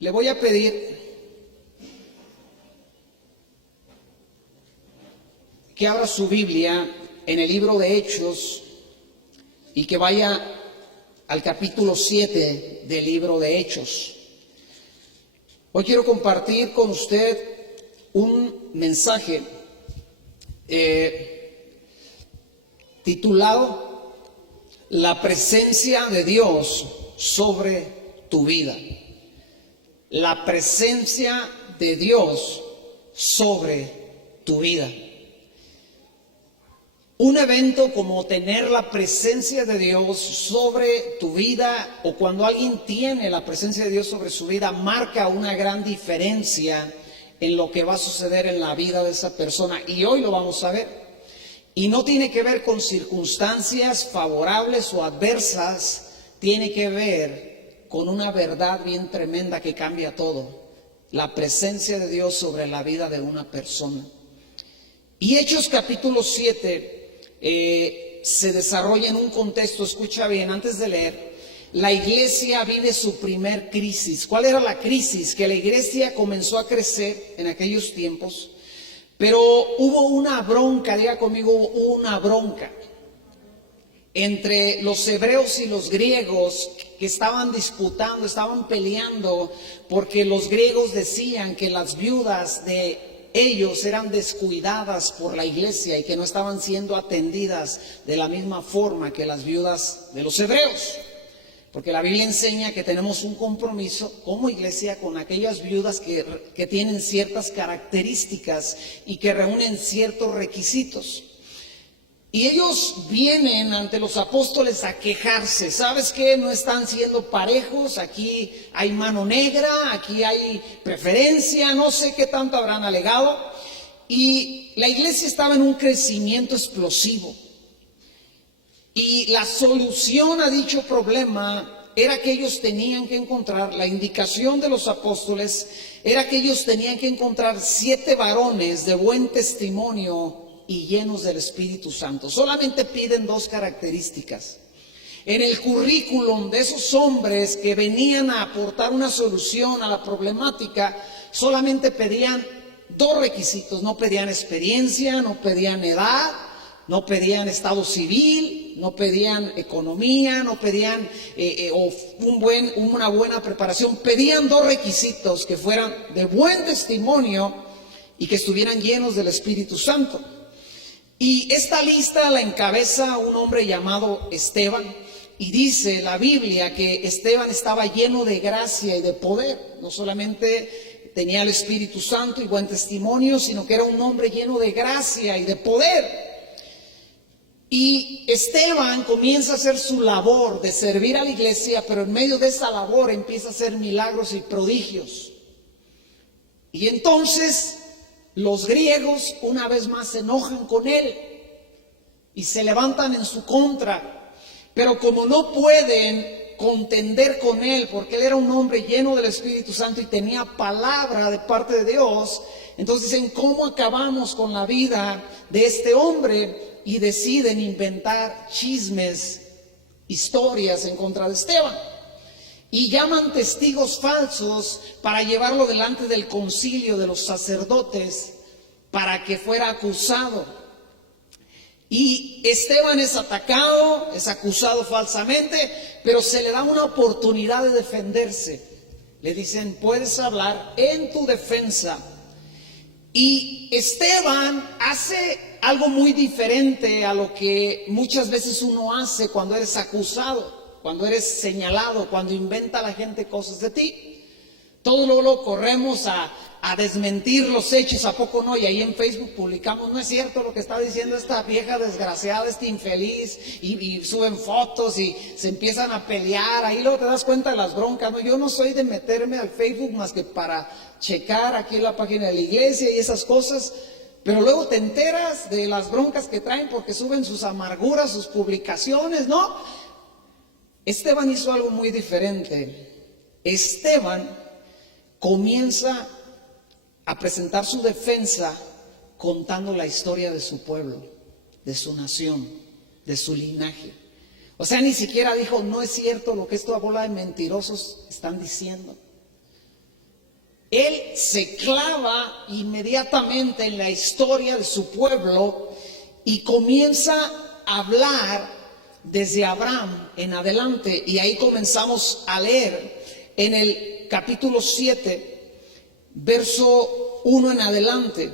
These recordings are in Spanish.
Le voy a pedir que abra su Biblia en el libro de Hechos y que vaya al capítulo 7 del libro de Hechos. Hoy quiero compartir con usted un mensaje titulado La presencia de Dios sobre tu vida. La presencia de Dios sobre tu vida. Un evento como tener la presencia de Dios sobre tu vida, o cuando alguien tiene la presencia de Dios sobre su vida, marca una gran diferencia en lo que va a suceder en la vida de esa persona. Y hoy lo vamos a ver. Y no tiene que ver con circunstancias favorables o adversas, tiene que ver con una verdad bien tremenda que cambia todo. La presencia de Dios sobre la vida de una persona. Y Hechos capítulo 7 se desarrolla en un contexto, escucha bien, antes de leer, la iglesia vive su primer crisis. ¿Cuál era la crisis? Que la iglesia comenzó a crecer en aquellos tiempos, pero hubo una bronca, diga conmigo, hubo una bronca entre los hebreos y los griegos que estaban disputando, estaban peleando, porque los griegos decían que las viudas de ellos eran descuidadas por la iglesia y que no estaban siendo atendidas de la misma forma que las viudas de los hebreos. Porque la Biblia enseña que tenemos un compromiso como iglesia con aquellas viudas que tienen ciertas características y que reúnen ciertos requisitos. Y ellos vienen ante los apóstoles a quejarse. ¿Sabes qué? No están siendo parejos. Aquí hay mano negra, aquí hay preferencia, no sé qué tanto habrán alegado. Y la iglesia estaba en un crecimiento explosivo. Y la solución a dicho problema era que ellos tenían que encontrar, la indicación de los apóstoles era que ellos tenían que encontrar 7 varones de buen testimonio y llenos del Espíritu Santo. Solamente piden 2 características. En el currículum de esos hombres que venían a aportar una solución a la problemática, solamente pedían 2 requisitos. No pedían experiencia, no pedían edad, no pedían estado civil, no pedían economía, no pedían una buena preparación. Pedían 2 requisitos: que fueran de buen testimonio y que estuvieran llenos del Espíritu Santo. Y esta lista la encabeza un hombre llamado Esteban, y dice la Biblia que Esteban estaba lleno de gracia y de poder. No solamente tenía el Espíritu Santo y buen testimonio, sino que era un hombre lleno de gracia y de poder. Y Esteban comienza a hacer su labor de servir a la iglesia, pero en medio de esa labor empieza a hacer milagros y prodigios. Y entonces los griegos una vez más se enojan con él y se levantan en su contra, pero como no pueden contender con él, porque él era un hombre lleno del Espíritu Santo y tenía palabra de parte de Dios, entonces dicen: ¿cómo acabamos con la vida de este hombre? Y deciden inventar chismes, historias en contra de Esteban. Y llaman testigos falsos para llevarlo delante del concilio de los sacerdotes para que fuera acusado. Y Esteban es atacado, es acusado falsamente, pero se le da una oportunidad de defenderse. Le dicen: puedes hablar en tu defensa. Y Esteban hace algo muy diferente a lo que muchas veces uno hace cuando eres acusado, cuando eres señalado, cuando inventa la gente cosas de ti. Todos luego corremos a desmentir los hechos, ¿a poco no? Y ahí en Facebook publicamos: no es cierto lo que está diciendo esta vieja desgraciada, este infeliz, y suben fotos y se empiezan a pelear. Ahí luego te das cuenta de las broncas, ¿no? Yo no soy de meterme al Facebook más que para checar aquí la página de la iglesia y esas cosas, pero luego te enteras de las broncas que traen porque suben sus amarguras, sus publicaciones, ¿no? Esteban hizo algo muy diferente. Esteban comienza a presentar su defensa contando la historia de su pueblo, de su nación, de su linaje. O sea, ni siquiera dijo: no es cierto lo que esta bola de mentirosos están diciendo. él se clava inmediatamente en la historia de su pueblo y comienza a hablar desde Abraham en adelante. Y ahí comenzamos a leer en el capítulo 7, verso 1 en adelante.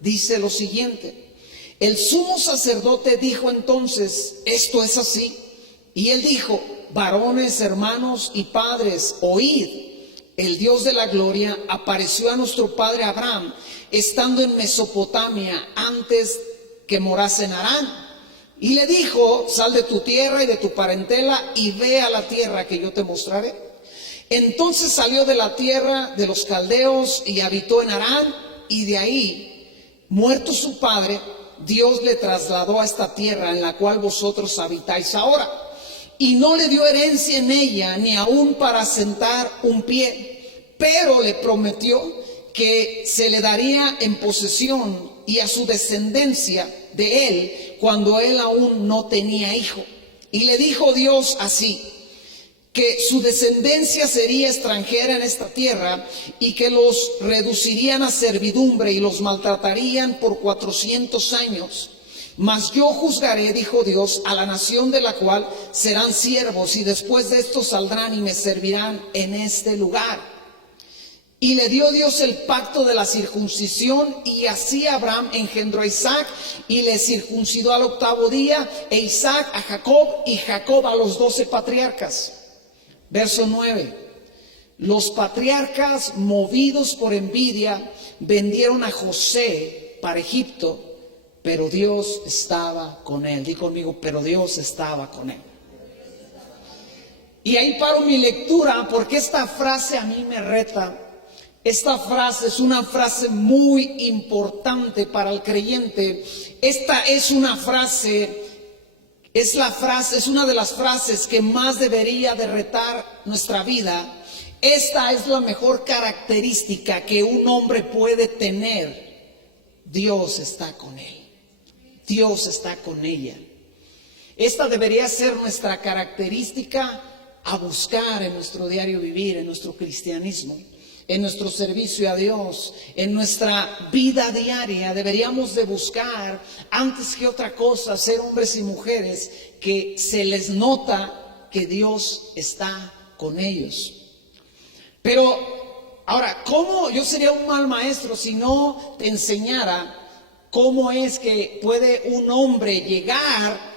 Dice lo siguiente: el sumo sacerdote dijo entonces, esto es así. Y él dijo, varones, hermanos y padres, oíd. El Dios de la gloria apareció a nuestro padre Abraham estando en Mesopotamia antes que morase en Harán. Y le dijo, sal de tu tierra y de tu parentela y ve a la tierra que yo te mostraré. Entonces salió de la tierra de los caldeos y habitó en Harán, y de ahí, muerto su padre, Dios le trasladó a esta tierra en la cual vosotros habitáis ahora. Y no le dio herencia en ella, ni aún para sentar un pie, pero le prometió que se le daría en posesión y a su descendencia de él cuando él aún no tenía hijo. Y le dijo Dios así, que su descendencia sería extranjera en esta tierra y que los reducirían a servidumbre y los maltratarían por 400 años. Mas yo juzgaré, dijo Dios, a la nación de la cual serán siervos, y después de esto saldrán y me servirán en este lugar. Y le dio Dios el pacto de la circuncisión, y así Abraham engendró a Isaac, y le circuncidó al 8º día, e Isaac a Jacob, y Jacob a los 12 patriarcas. Verso 9. Los patriarcas, movidos por envidia, vendieron a José para Egipto, pero Dios estaba con él. Di conmigo, pero Dios estaba con él. Y ahí paro mi lectura porque esta frase a mí me reta. Esta frase es una frase muy importante para el creyente. Esta es una frase, es una de las frases que más debería de retar nuestra vida. Esta es la mejor característica que un hombre puede tener. Dios está con él. Dios está con ella. Esta debería ser nuestra característica a buscar en nuestro diario vivir, en nuestro cristianismo, en nuestro servicio a Dios, en nuestra vida diaria. Deberíamos de buscar, antes que otra cosa, ser hombres y mujeres que se les nota que Dios está con ellos. Pero ahora, ¿cómo? Yo sería un mal maestro si no te enseñara cómo es que puede un hombre llegar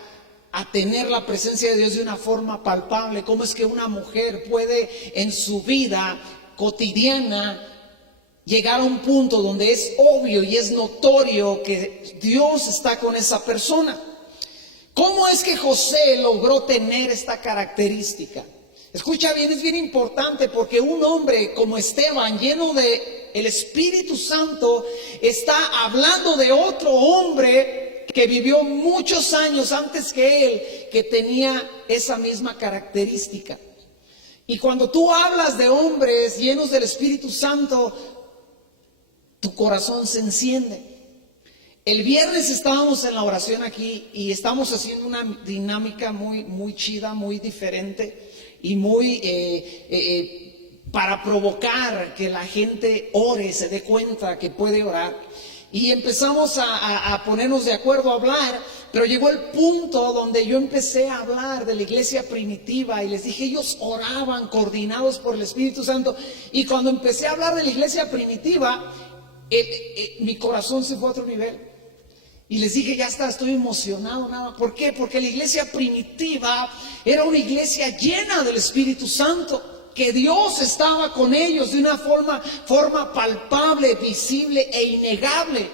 a tener la presencia de Dios de una forma palpable. Cómo es que una mujer puede en su vida cotidiana llegar a un punto donde es obvio y es notorio que Dios está con esa persona. ¿Cómo es que José logró tener esta característica? Escucha bien, es bien importante porque un hombre como Esteban, lleno de el Espíritu Santo, está hablando de otro hombre que vivió muchos años antes que él, que tenía esa misma característica. Y cuando tú hablas de hombres llenos del Espíritu Santo, tu corazón se enciende. El viernes estábamos en la oración aquí y estamos haciendo una dinámica muy chida, muy diferente y muy para provocar que la gente ore, se dé cuenta que puede orar. Y empezamos a ponernos de acuerdo a hablar, pero llegó el punto donde yo empecé a hablar de la iglesia primitiva y les dije, ellos oraban coordinados por el Espíritu Santo. Y cuando empecé a hablar de la iglesia primitiva, mi corazón se fue a otro nivel. Y les dije, ya está, estoy emocionado, nada. ¿Por qué? Porque la iglesia primitiva era una iglesia llena del Espíritu Santo, que Dios estaba con ellos de una forma palpable, visible e innegable.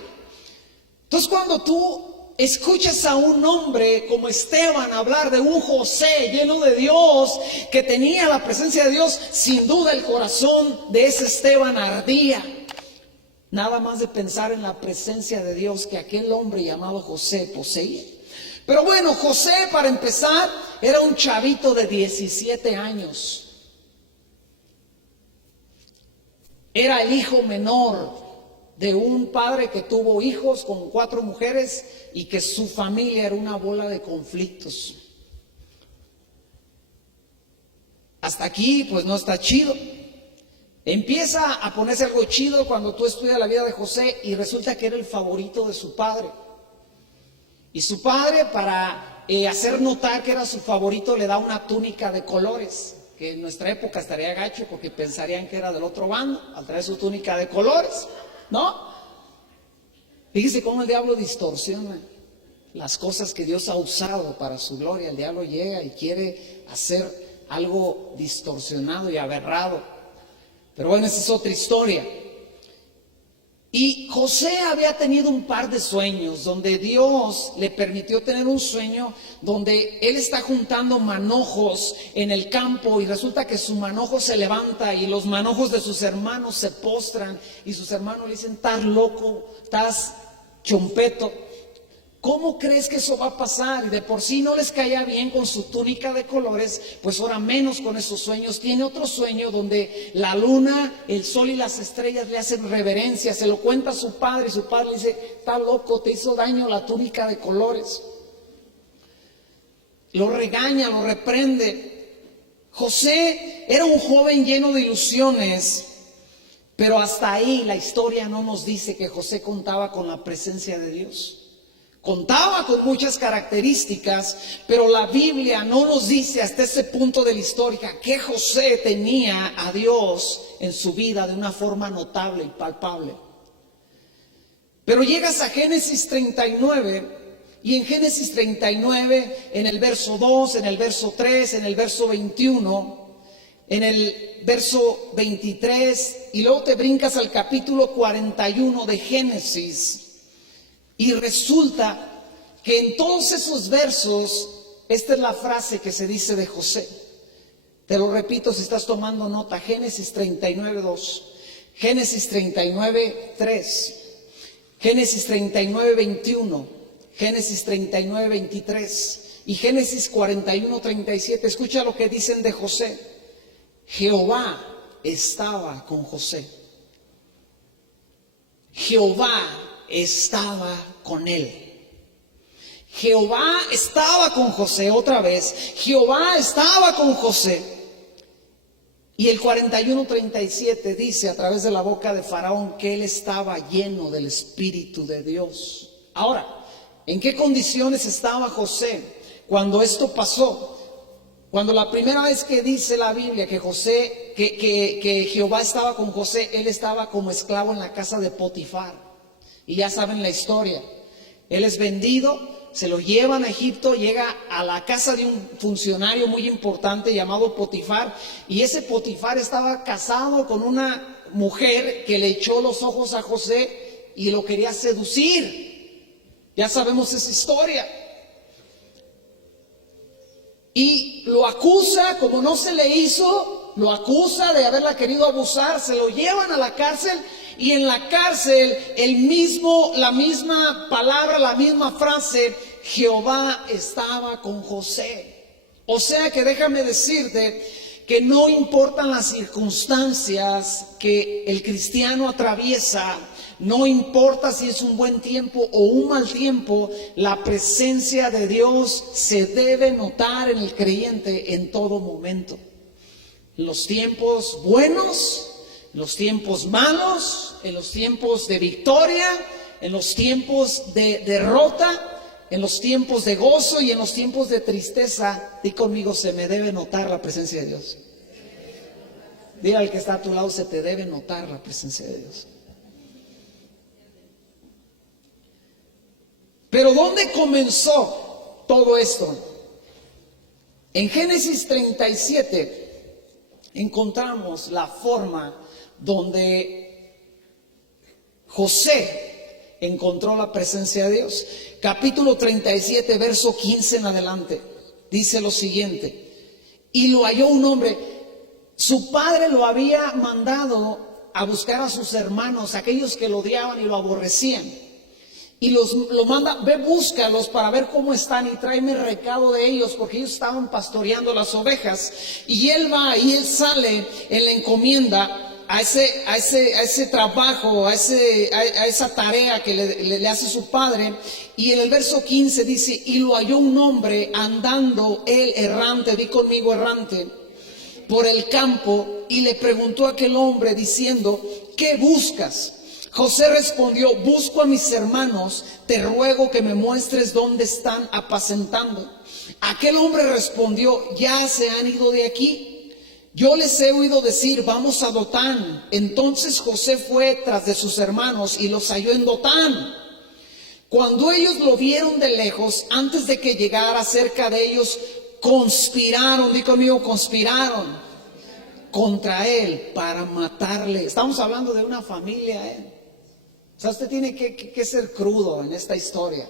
Entonces, cuando tú escuchas a un hombre como Esteban hablar de un José lleno de Dios, que tenía la presencia de Dios, sin duda el corazón de ese Esteban ardía. Nada más de pensar en la presencia de Dios que aquel hombre llamado José poseía. Pero bueno, José, para empezar, era un chavito de 17 años. Era el hijo menor de un padre que tuvo hijos con 4 mujeres y que su familia era una bola de conflictos. Hasta aquí pues no está chido. Empieza a ponerse algo chido cuando tú estudias la vida de José y resulta que era el favorito de su padre. Y su padre, para hacer notar que era su favorito, le da una túnica de colores, que en nuestra época estaría gacho porque pensarían que era del otro bando al traer su túnica de colores, ¿no? Fíjese cómo el diablo distorsiona las cosas que Dios ha usado para su gloria. El diablo llega y quiere hacer algo distorsionado y aberrado. Pero bueno, esa es otra historia. Y José había tenido un par de sueños donde Dios le permitió tener un sueño donde él está juntando manojos en el campo y resulta que su manojo se levanta y los manojos de sus hermanos se postran y sus hermanos le dicen: estás loco, estás chompeto, ¿cómo crees que eso va a pasar? Y de por sí no les caía bien con su túnica de colores, pues ahora menos con esos sueños. Tiene otro sueño donde la luna, el sol y las estrellas le hacen reverencia. Se lo cuenta a su padre y su padre le dice: está loco, te hizo daño la túnica de colores. Lo regaña, lo reprende. José era un joven lleno de ilusiones, pero hasta ahí la historia no nos dice que José contaba con la presencia de Dios. Contaba con muchas características, pero la Biblia no nos dice hasta ese punto de la historia que José tenía a Dios en su vida de una forma notable y palpable. Pero llegas a Génesis 39 y en Génesis 39, en el verso 2, en el verso 3, en el verso 21, en el verso 23 y luego te brincas al capítulo 41 de Génesis. Y resulta que en todos esos versos, esta es la frase que se dice de José. Te lo repito si estás tomando nota: Génesis 39:2, Génesis 39:3, Génesis 39:21, Génesis 39:23 y Génesis 41:37. Escucha lo que dicen de José. Jehová estaba con José. Jehová estaba con él. Jehová estaba con José. Otra vez, Jehová estaba con José. Y el 41:37 dice a través de la boca de Faraón que él estaba lleno del Espíritu de Dios. Ahora, ¿en qué condiciones estaba José cuando esto pasó? Cuando la primera vez que dice la Biblia que José, que Jehová estaba con José, él estaba como esclavo en la casa de Potifar. Y ya saben la historia. Él es vendido, se lo llevan a Egipto, llega a la casa de un funcionario muy importante llamado Potifar. Y ese Potifar estaba casado con una mujer que le echó los ojos a José y lo quería seducir. Ya sabemos esa historia. Y lo acusa, como no se le hizo, lo acusa de haberla querido abusar, se lo llevan a la cárcel. Y en la cárcel, la misma palabra, la misma frase, Jehová estaba con José. O sea que déjame decirte que no importan las circunstancias que el cristiano atraviesa, no importa si es un buen tiempo o un mal tiempo, la presencia de Dios se debe notar en el creyente en todo momento. En los tiempos buenos, en los tiempos malos, en los tiempos de victoria, en los tiempos de derrota, en los tiempos de gozo y en los tiempos de tristeza. Di conmigo: se me debe notar la presencia de Dios. Dile al que está a tu lado: se te debe notar la presencia de Dios. Pero ¿dónde comenzó todo esto? En Génesis 37 encontramos la forma donde José encontró la presencia de Dios. Capítulo 37, verso 15 en adelante, dice lo siguiente: y lo halló un hombre. Su padre lo había mandado a buscar a sus hermanos, aquellos que lo odiaban y lo aborrecían. Y lo manda: ve, búscalos para ver cómo están y tráeme recado de ellos, porque ellos estaban pastoreando las ovejas. Y él va y él sale en la encomienda a ese trabajo, a esa tarea que le hace su padre. Y en el verso 15 dice: y lo halló un hombre andando él errante. Di conmigo: errante. por el campo y le preguntó a aquel hombre diciendo: ¿qué buscas? José respondió: busco a mis hermanos, te ruego que me muestres dónde están apacentando. Aquel hombre respondió: ya se han ido de aquí. Yo les he oído decir: vamos a Dotán. Entonces José fue tras de sus hermanos y los halló en Dotán. Cuando ellos lo vieron de lejos, antes de que llegara cerca de ellos, conspiraron, di conmigo, conspiraron contra él para matarle. Estamos hablando de una familia, O sea, usted tiene que ser crudo en esta historia.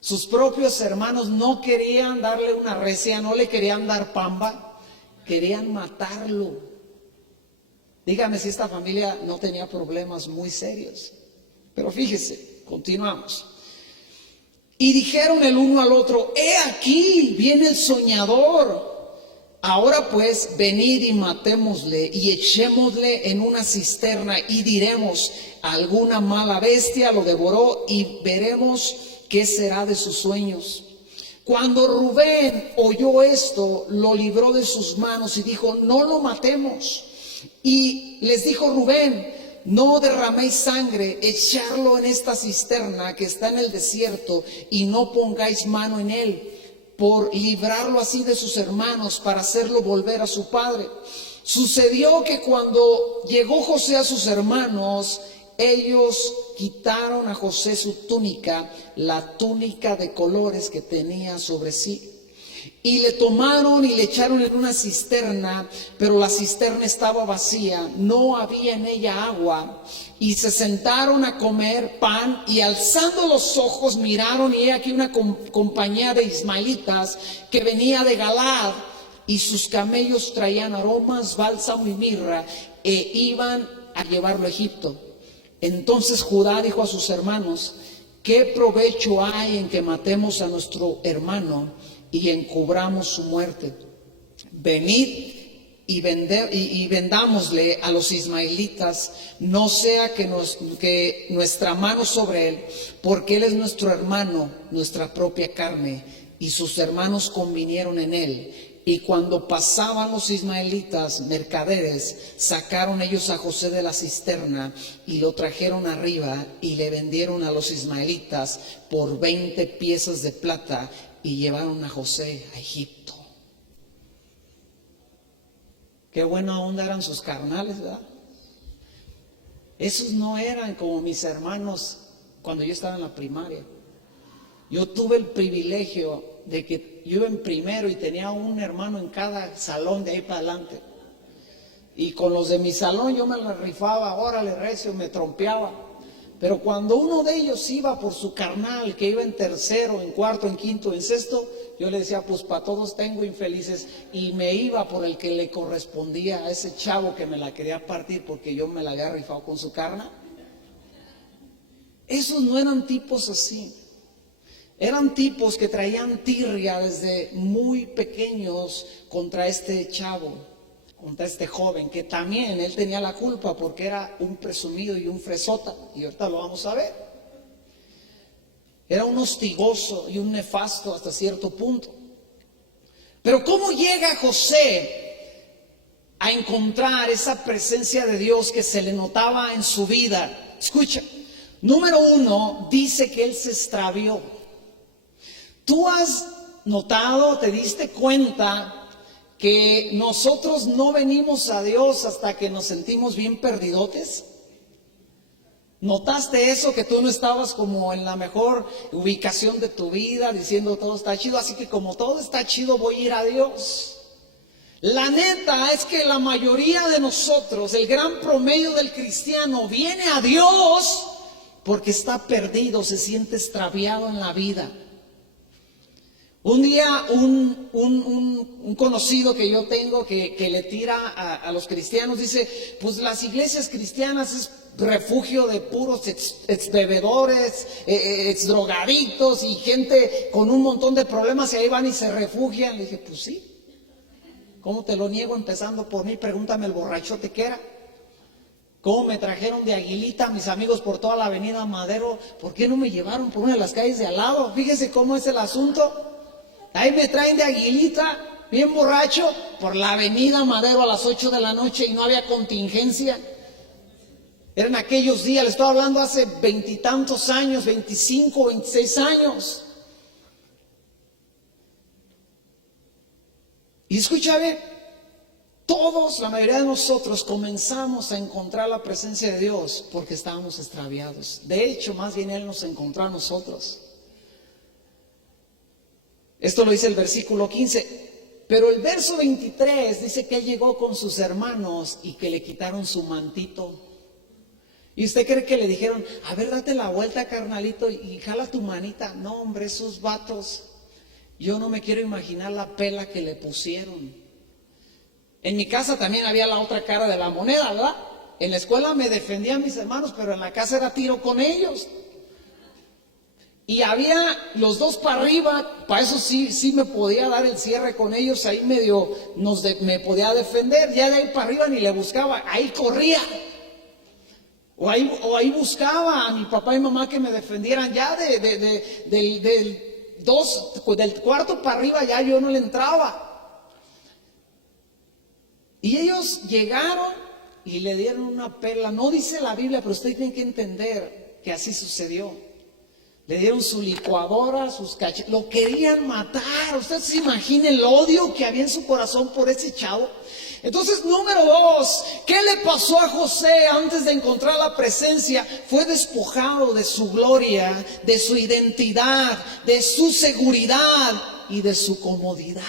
Sus propios hermanos no querían darle una recia, no le querían dar pamba, querían matarlo. Dígame si esta familia no tenía problemas muy serios. Pero fíjese, continuamos. Y dijeron el uno al otro: he aquí, viene el soñador. Ahora pues, venid y matémosle y echémosle en una cisterna y diremos: alguna mala bestia lo devoró, y veremos qué será de sus sueños. Cuando Rubén oyó esto, lo libró de sus manos y dijo: no lo matemos. Y les dijo Rubén: no derraméis sangre, echarlo en esta cisterna que está en el desierto, y no pongáis mano en él, por librarlo así de sus hermanos, para hacerlo volver a su padre. Sucedió que cuando llegó José a sus hermanos, ellos quitaron a José su túnica, la túnica de colores que tenía sobre sí, y le tomaron y le echaron en una cisterna, pero la cisterna estaba vacía, no había en ella agua. Y se sentaron a comer pan, y alzando los ojos miraron, y he aquí una compañía de ismaelitas que venía de Galaad, y sus camellos traían aromas, bálsamo y mirra, e iban a llevarlo a Egipto. Entonces Judá dijo a sus hermanos: ¿qué provecho hay en que matemos a nuestro hermano y encubramos su muerte? Venid y vendámosle a los ismaelitas, no sea que nuestra mano sobre él, porque él es nuestro hermano, nuestra propia carne. Y sus hermanos convinieron en él. Y cuando pasaban los ismaelitas, mercaderes, sacaron ellos a José de la cisterna y lo trajeron arriba y le vendieron a los ismaelitas por 20 piezas de plata, y llevaron a José a Egipto. Qué buena onda eran sus carnales, ¿verdad? Esos no eran como mis hermanos cuando yo estaba en la primaria. Yo tuve el privilegio de que yo iba en primero y tenía un hermano en cada salón de ahí para adelante. Y con los de mi salón yo me la rifaba, órale recio, me trompeaba. Pero cuando uno de ellos iba por su carnal, que iba en tercero, en cuarto, en quinto, en sexto, yo le decía: pues para todos tengo infelices. Y me iba por el que le correspondía a ese chavo que me la quería partir, porque yo me la había rifado con su carnal. Esos no eran tipos así. Eran tipos que traían tirria desde muy pequeños contra este chavo, contra este joven, que también él tenía la culpa porque era un presumido y un fresota, y ahorita lo vamos a ver. Era un hostigoso y un nefasto hasta cierto punto. Pero ¿cómo llega José a encontrar esa presencia de Dios que se le notaba en su vida? Escucha, número uno, dice que él se extravió. ¿Tú has notado, te diste cuenta que nosotros no venimos a Dios hasta que nos sentimos bien perdidotes? ¿Notaste eso? Que tú no estabas como en la mejor ubicación de tu vida, diciendo todo está chido, así que como todo está chido voy a ir a Dios. La neta es que la mayoría de nosotros, el gran promedio del cristiano, viene a Dios porque está perdido, se siente extraviado en la vida. Un día un conocido que yo tengo que le tira a los cristianos, dice: pues las iglesias cristianas es refugio de puros ex bebedores, ex drogadictos y gente con un montón de problemas, y ahí van y se refugian. Le dije: pues sí, ¿cómo te lo niego? Empezando por mí, pregúntame el borrachote que era. ¿Cómo me trajeron de Aguilita mis amigos por toda la avenida Madero? ¿Por qué no me llevaron por una de las calles de al lado? Fíjese cómo es el asunto. Ahí me traen de Aguilita, bien borracho, por la avenida Madero a las 8 de la noche y no había contingencia. Eran aquellos días, le estoy hablando hace 20 y tantos años, 25, 26 años. Y escúchame, todos, la mayoría de nosotros comenzamos a encontrar la presencia de Dios porque estábamos extraviados. De hecho, más bien Él nos encontró a nosotros. Esto lo dice el versículo 15. Pero el verso 23 dice que Él llegó con sus hermanos y que le quitaron su mantito. ¿Y usted cree que le dijeron, a ver, date la vuelta, carnalito, y jala tu manita? No, hombre, esos vatos, yo no me quiero imaginar la pela que le pusieron. En mi casa también había la otra cara de la moneda, ¿verdad? En la escuela me defendían mis hermanos, pero en la casa era tiro con ellos. Y había los dos para arriba, para eso sí me podía dar el cierre con ellos, ahí medio me podía defender. Ya de ahí para arriba ni le buscaba, ahí corría. O ahí buscaba a mi papá y mamá que me defendieran. Ya del cuarto para arriba ya yo no le entraba. Y ellos llegaron y le dieron una pela. No dice la Biblia, pero usted tiene que entender que así sucedió. Le dieron su licuadora, sus cachetes, lo querían matar. Usted se imagina el odio que había en su corazón por ese chavo. Entonces, número 2, ¿qué le pasó a José antes de encontrar la presencia? Fue despojado de su gloria, de su identidad, de su seguridad y de su comodidad.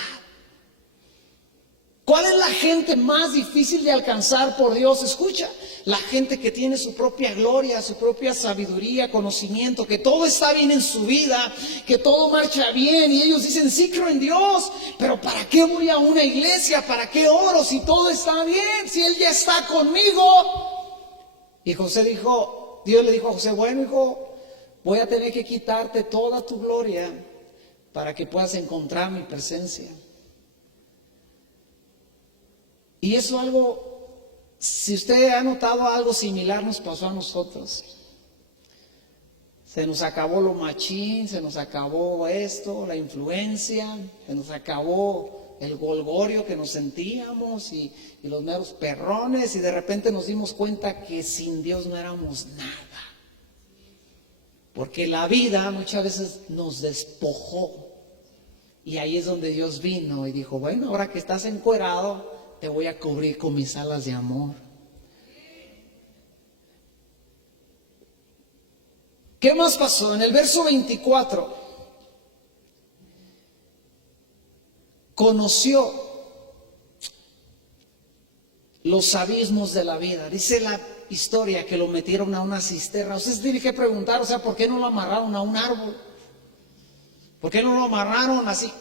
¿Cuál es la gente más difícil de alcanzar por Dios? Escucha, la gente que tiene su propia gloria, su propia sabiduría, conocimiento, que todo está bien en su vida, que todo marcha bien, y ellos dicen, sí creo en Dios, pero ¿para qué voy a una iglesia? ¿Para qué oro si todo está bien? Si Él ya está conmigo. Y Dios le dijo a José, bueno, hijo, voy a tener que quitarte toda tu gloria para que puedas encontrar mi presencia. Y eso si usted ha notado algo similar, nos pasó a nosotros. Se nos acabó lo machín, se nos acabó esto, la influencia, se nos acabó el golgorio que nos sentíamos y los meros perrones, y de repente nos dimos cuenta que sin Dios no éramos nada. Porque la vida muchas veces nos despojó. Y ahí es donde Dios vino y dijo, bueno, ahora que estás encuerado, te voy a cubrir con mis alas de amor. ¿Qué más pasó? En el verso 24, conoció los abismos de la vida. Dice la historia que lo metieron a una cisterna. Usted tiene que preguntar, ¿por qué no lo amarraron a un árbol? ¿Por qué no lo amarraron así?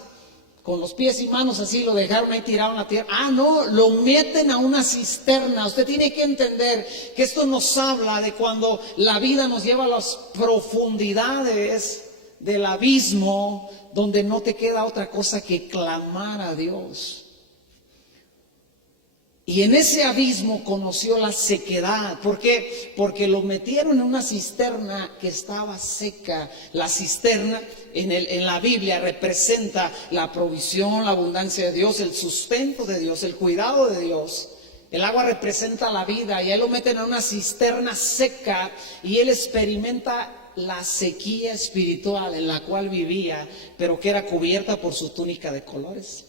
Con los pies y manos así, lo dejaron ahí tirado en la tierra. No, lo meten a una cisterna. Usted tiene que entender que esto nos habla de cuando la vida nos lleva a las profundidades del abismo, donde no te queda otra cosa que clamar a Dios. Y en ese abismo conoció la sequedad. ¿Por qué? Porque lo metieron en una cisterna que estaba seca. La cisterna en la Biblia representa la provisión, la abundancia de Dios, el sustento de Dios, el cuidado de Dios. El agua representa la vida, y ahí lo meten en una cisterna seca y él experimenta la sequía espiritual en la cual vivía, pero que era cubierta por su túnica de colores.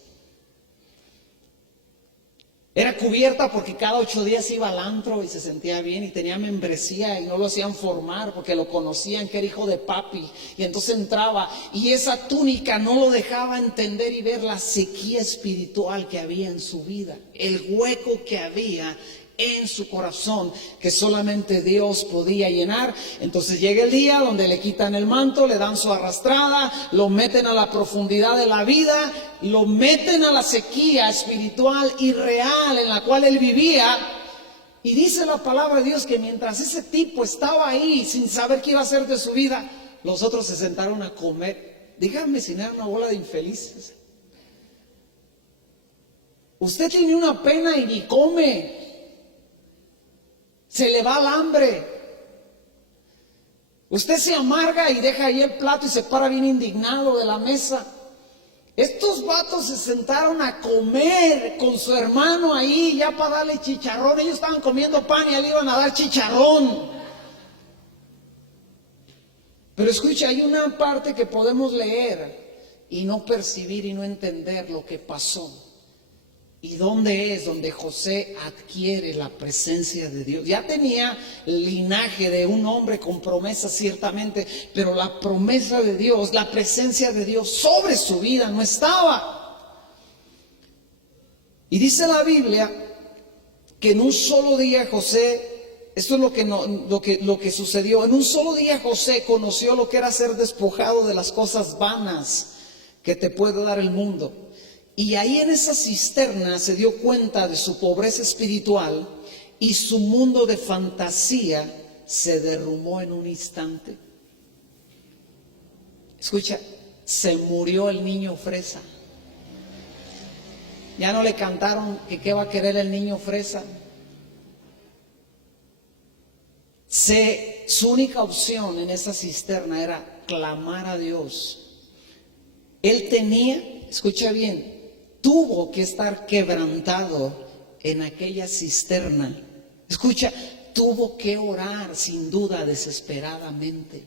Era cubierta porque cada 8 días iba al antro y se sentía bien y tenía membresía, y no lo hacían formar porque lo conocían que era hijo de papi, y entonces entraba, y esa túnica no lo dejaba entender y ver la sequía espiritual que había en su vida, el hueco que había en su corazón que solamente Dios podía llenar. Entonces llega el día donde le quitan el manto, le dan su arrastrada, lo meten a la profundidad de la vida, lo meten a la sequía espiritual y real en la cual él vivía. Y dice la palabra de Dios que mientras ese tipo estaba ahí sin saber qué iba a hacer de su vida, los otros se sentaron a comer. Díganme si no era una bola de infelices. Usted tiene una pena y ni come. Se le va el hambre. Usted se amarga y deja ahí el plato y se para bien indignado de la mesa. Estos vatos se sentaron a comer con su hermano ahí, ya para darle chicharrón. Ellos estaban comiendo pan y a él iban a dar chicharrón. Pero escucha, hay una parte que podemos leer y no percibir y no entender lo que pasó. ¿Y dónde es donde José adquiere la presencia de Dios? Ya tenía el linaje de un hombre con promesa ciertamente, pero la promesa de Dios, la presencia de Dios sobre su vida no estaba. Y dice la Biblia que en un solo día José, esto es lo que sucedió, en un solo día José conoció lo que era ser despojado de las cosas vanas que te puede dar el mundo. Y ahí en esa cisterna se dio cuenta de su pobreza espiritual y su mundo de fantasía se derrumbó en un instante. Escucha, se murió el niño fresa. Ya no le cantaron que qué va a querer el niño fresa. Su única opción en esa cisterna era clamar a Dios. Él tenía, escucha bien, tuvo que estar quebrantado en aquella cisterna. Escucha, tuvo que orar sin duda desesperadamente.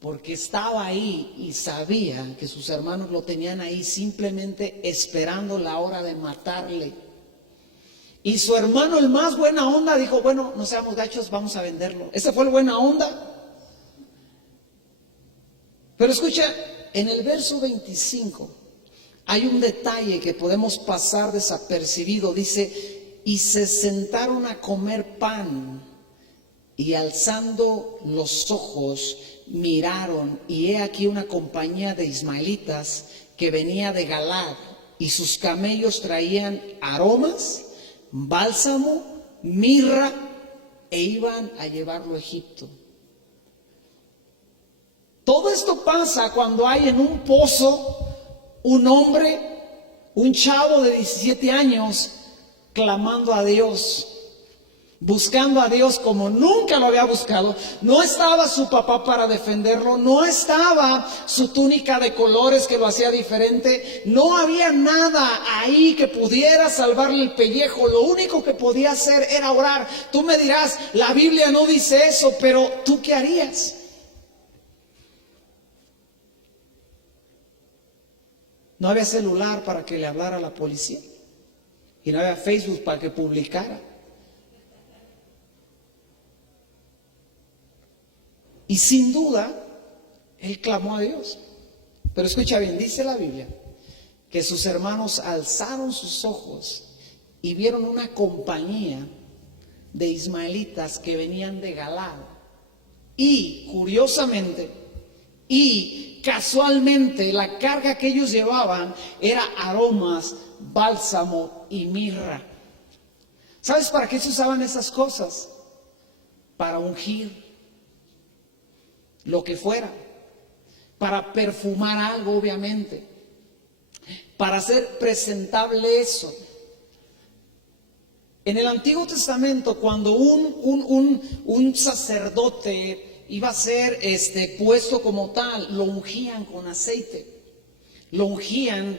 Porque estaba ahí y sabía que sus hermanos lo tenían ahí simplemente esperando la hora de matarle. Y su hermano, el más buena onda, dijo, bueno, no seamos gachos, vamos a venderlo. Esa fue el buena onda. Pero escucha, en el verso 25... hay un detalle que podemos pasar desapercibido. Dice, y se sentaron a comer pan, y alzando los ojos miraron, y he aquí una compañía de ismaelitas que venía de Galaad, y sus camellos traían aromas, bálsamo, mirra, e iban a llevarlo a Egipto. Todo esto pasa cuando hay en un pozo un hombre, un chavo de 17 años, clamando a Dios, buscando a Dios como nunca lo había buscado. No estaba su papá para defenderlo, no estaba su túnica de colores que lo hacía diferente, no había nada ahí que pudiera salvarle el pellejo. Lo único que podía hacer era orar. Tú me dirás, la Biblia no dice eso, pero ¿tú qué harías? No había celular para que le hablara a la policía. Y no había Facebook para que publicara. Y sin duda, él clamó a Dios. Pero escucha bien, dice la Biblia, que sus hermanos alzaron sus ojos y vieron una compañía de ismaelitas que venían de Galaad. Y curiosamente, casualmente, la carga que ellos llevaban era aromas, bálsamo y mirra. ¿Sabes para qué se usaban esas cosas? Para ungir lo que fuera, para perfumar algo, obviamente, para hacer presentable eso. En el Antiguo Testamento, cuando un sacerdote iba a ser puesto como tal, lo ungían con aceite, lo ungían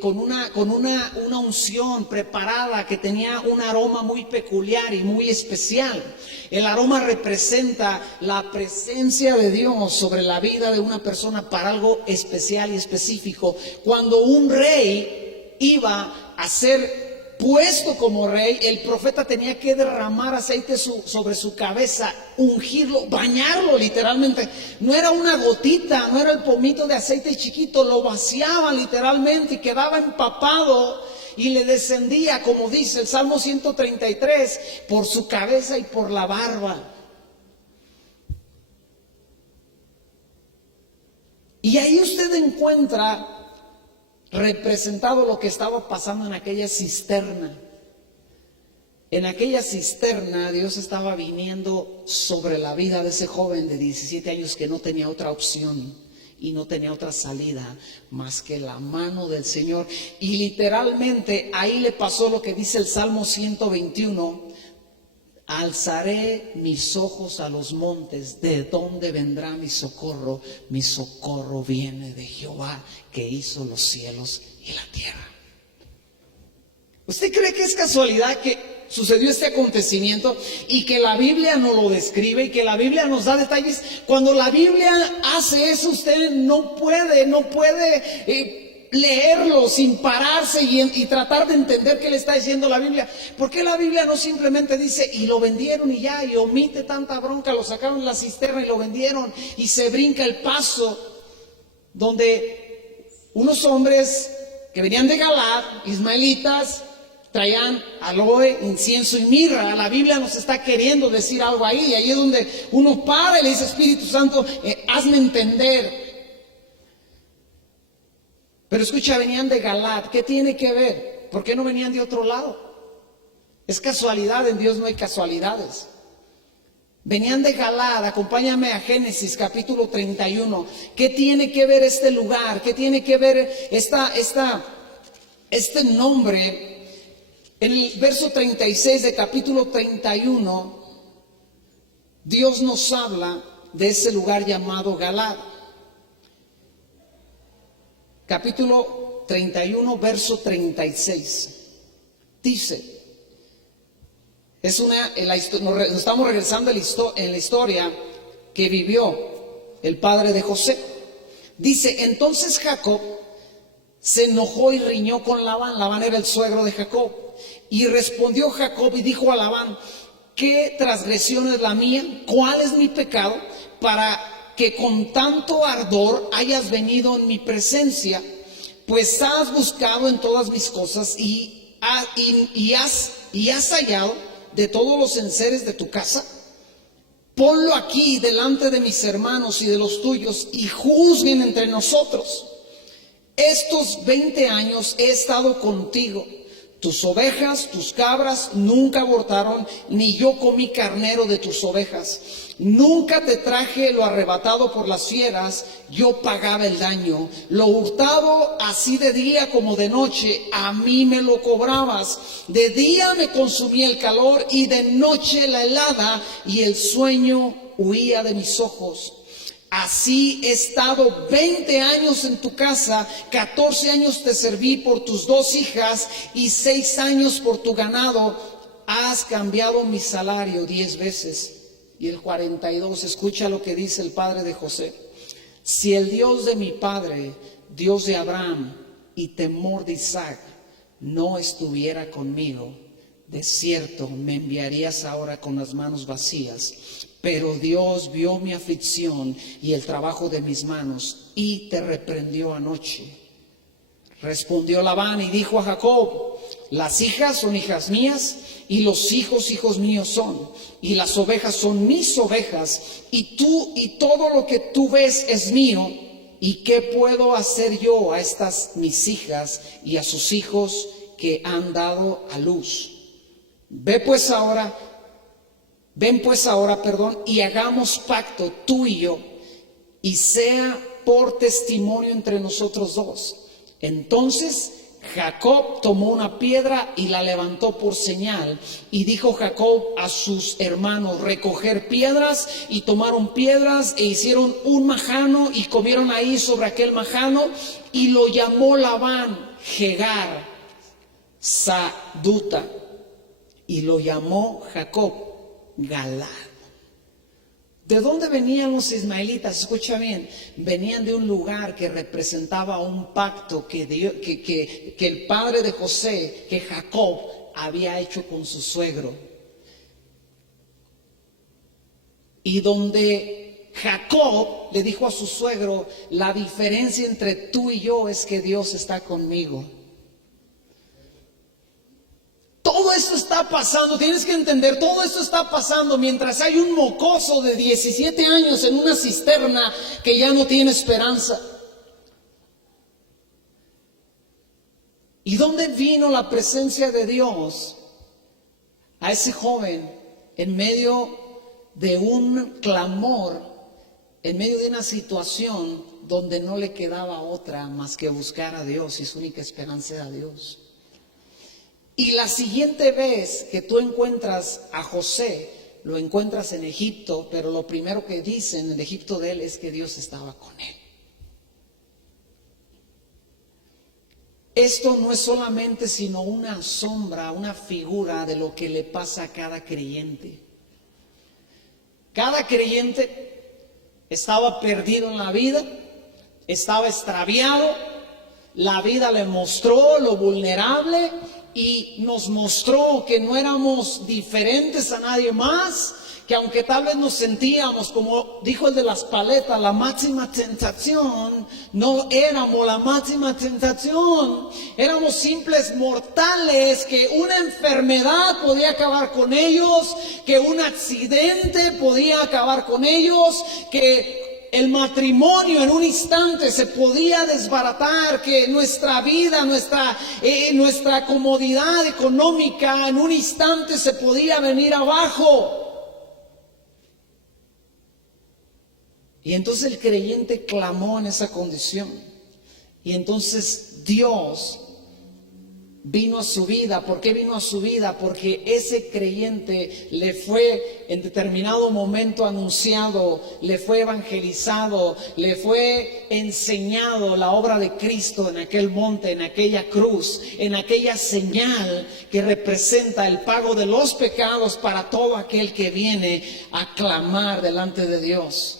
con una unción preparada que tenía un aroma muy peculiar y muy especial. El aroma representa la presencia de Dios sobre la vida de una persona para algo especial y específico. Cuando un rey iba a ser puesto como rey, el profeta tenía que derramar aceite sobre su cabeza, ungirlo, bañarlo literalmente. No era una gotita, no era el pomito de aceite chiquito, lo vaciaban literalmente y quedaba empapado y le descendía, como dice el Salmo 133, por su cabeza y por la barba. Y ahí usted encuentra representado lo que estaba pasando en aquella cisterna. En aquella cisterna Dios estaba viniendo sobre la vida de ese joven de 17 años que no tenía otra opción y no tenía otra salida más que la mano del Señor. Y literalmente ahí le pasó lo que dice el Salmo 121. Alzaré mis ojos a los montes, ¿de dónde vendrá mi socorro? Mi socorro viene de Jehová, que hizo los cielos y la tierra. ¿Usted cree que es casualidad que sucedió este acontecimiento y que la Biblia nos lo describe y que la Biblia nos da detalles? Cuando la Biblia hace eso, usted no puede leerlo sin pararse y tratar de entender qué le está diciendo la Biblia. ¿Por qué la Biblia no simplemente dice y lo vendieron y ya, y omite tanta bronca, lo sacaron de la cisterna y lo vendieron, y se brinca el paso donde unos hombres que venían de Galaad, ismaelitas, traían aloe, incienso y mirra? La Biblia nos está queriendo decir algo ahí, y ahí es donde uno para y le dice: Espíritu Santo, hazme entender. Pero escucha, venían de Galaad. ¿Qué tiene que ver? ¿Por qué no venían de otro lado? Es casualidad, en Dios no hay casualidades. Venían de Galaad. Acompáñame a Génesis capítulo 31. ¿Qué tiene que ver este lugar? ¿Qué tiene que ver este nombre? En el verso 36 de capítulo 31, Dios nos habla de ese lugar llamado Galaad. Capítulo 31, verso 36. Dice, nos estamos regresando en la historia que vivió el padre de José. Dice, entonces Jacob se enojó y riñó con Labán. Labán era el suegro de Jacob. Y respondió Jacob y dijo a Labán: ¿qué transgresión es la mía? ¿Cuál es mi pecado para que con tanto ardor hayas venido en mi presencia? Pues has buscado en todas mis cosas y has hallado de todos los enseres de tu casa. Ponlo aquí delante de mis hermanos y de los tuyos, y juzguen entre nosotros. Estos 20 años he estado contigo. Tus ovejas, tus cabras nunca abortaron, ni yo comí carnero de tus ovejas. Nunca te traje lo arrebatado por las fieras, yo pagaba el daño. Lo hurtado así de día como de noche, a mí me lo cobrabas. De día me consumía el calor y de noche la helada, y el sueño huía de mis ojos. Así he estado 20 años en tu casa, 14 años te serví por tus 2 hijas y 6 años por tu ganado. Has cambiado mi salario 10 veces. Y el 42, escucha lo que dice el padre de José. Si el Dios de mi padre, Dios de Abraham y temor de Isaac, no estuviera conmigo, de cierto me enviarías ahora con las manos vacías. Pero Dios vio mi aflicción y el trabajo de mis manos y te reprendió anoche. Respondió Labán y dijo a Jacob: las hijas son hijas mías y los hijos hijos míos son, y las ovejas son mis ovejas, y tú y todo lo que tú ves es mío. ¿Y qué puedo hacer yo a estas mis hijas y a sus hijos que han dado a luz? Ven pues ahora, y hagamos pacto tú y yo, y sea por testimonio entre nosotros dos. Entonces Jacob tomó una piedra y la levantó por señal, y dijo Jacob a sus hermanos: recoger piedras, y tomaron piedras e hicieron un majano y comieron ahí sobre aquel majano, y lo llamó Labán Jegar Saduta, y lo llamó Jacob Galaad. ¿De dónde venían los ismaelitas? Escucha bien, venían de un lugar que representaba un pacto que el padre de José, que Jacob, había hecho con su suegro. Y donde Jacob le dijo a su suegro: la diferencia entre tú y yo es que Dios está conmigo. Todo esto está pasando, tienes que entender, todo esto está pasando mientras hay un mocoso de 17 años en una cisterna que ya no tiene esperanza. ¿Y dónde vino la presencia de Dios a ese joven en medio de un clamor, en medio de una situación donde no le quedaba otra más que buscar a Dios y su única esperanza era Dios? Y la siguiente vez que tú encuentras a José, lo encuentras en Egipto, pero lo primero que dicen en Egipto de él es que Dios estaba con él. Esto no es solamente sino una sombra, una figura de lo que le pasa a cada creyente. Cada creyente estaba perdido en la vida, estaba extraviado, la vida le mostró lo vulnerable y nos mostró que no éramos diferentes a nadie más, que aunque tal vez nos sentíamos, como dijo el de las paletas, la máxima tentación, no éramos la máxima tentación, éramos simples mortales, que una enfermedad podía acabar con ellos, que un accidente podía acabar con ellos, que el matrimonio en un instante se podía desbaratar, que nuestra vida, nuestra comodidad económica en un instante se podía venir abajo. Y entonces el creyente clamó en esa condición. Y entonces Dios vino a su vida. ¿Por qué vino a su vida? Porque ese creyente le fue en determinado momento anunciado, le fue evangelizado, le fue enseñado la obra de Cristo en aquel monte, en aquella cruz, en aquella señal que representa el pago de los pecados para todo aquel que viene a clamar delante de Dios.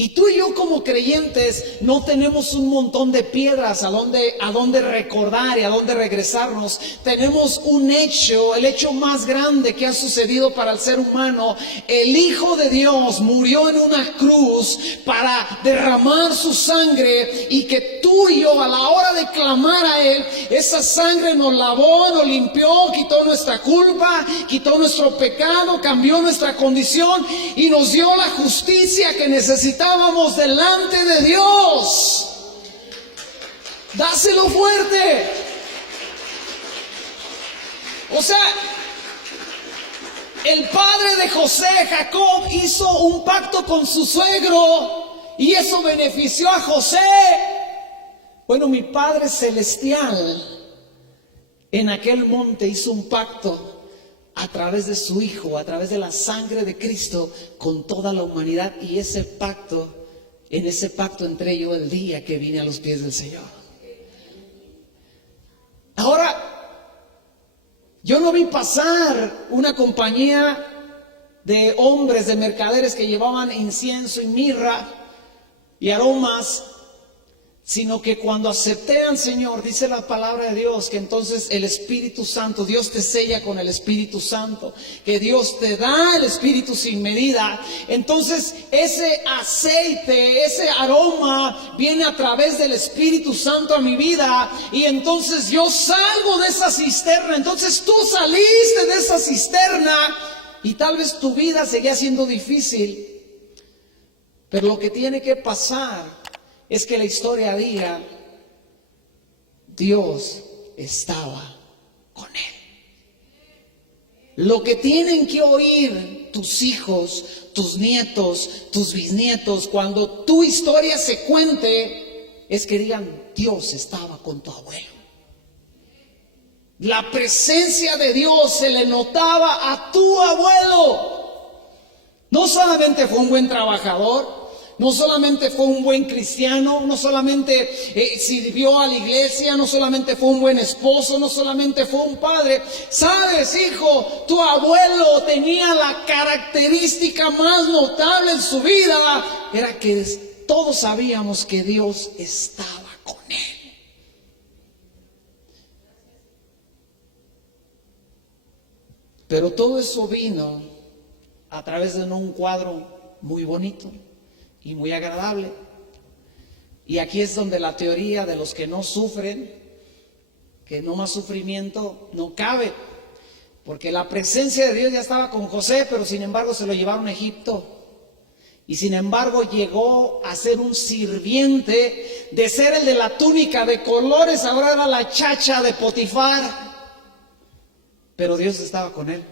Y tú y yo como creyentes no tenemos un montón de piedras a donde recordar y a donde regresarnos. Tenemos un hecho, el hecho más grande que ha sucedido para el ser humano. El Hijo de Dios murió en una cruz para derramar su sangre, y que tú y yo a la hora de clamar a Él, esa sangre nos lavó, nos limpió, quitó nuestra culpa, quitó nuestro pecado, cambió nuestra condición y nos dio la justicia que necesitamos delante de Dios. Dáselo fuerte. O sea, el padre de José, Jacob, hizo un pacto con su suegro y eso benefició a José. Bueno, mi Padre Celestial en aquel monte hizo un pacto a través de su Hijo, a través de la sangre de Cristo, con toda la humanidad. Y ese pacto, en ese pacto entré yo el día que vine a los pies del Señor. Ahora, yo no vi pasar una compañía de hombres, de mercaderes que llevaban incienso y mirra y aromas, sino que cuando acepté al Señor, dice la palabra de Dios, que entonces el Espíritu Santo, Dios te sella con el Espíritu Santo, que Dios te da el Espíritu sin medida. Entonces ese aceite, ese aroma viene a través del Espíritu Santo a mi vida, y entonces yo salgo de esa cisterna. Entonces tú saliste de esa cisterna y tal vez tu vida seguía siendo difícil, pero lo que tiene que pasar es que la historia diga: Dios estaba con él. Lo que tienen que oír tus hijos, tus nietos, tus bisnietos, cuando tu historia se cuente, es que digan: Dios estaba con tu abuelo. La presencia de Dios se le notaba a tu abuelo. No solamente fue un buen trabajador, no solamente fue un buen cristiano, no solamente sirvió a la iglesia, no solamente fue un buen esposo, no solamente fue un padre. Sabes, hijo, tu abuelo tenía la característica más notable en su vida, era que todos sabíamos que Dios estaba con él. Pero todo eso vino a través de un cuadro muy bonito y muy agradable. Y aquí es donde la teoría de los que no sufren, que no más sufrimiento, no cabe. Porque la presencia de Dios ya estaba con José, pero sin embargo se lo llevaron a Egipto. Y sin embargo llegó a ser un sirviente, de ser el de la túnica de colores, ahora era la chacha de Potifar. Pero Dios estaba con él.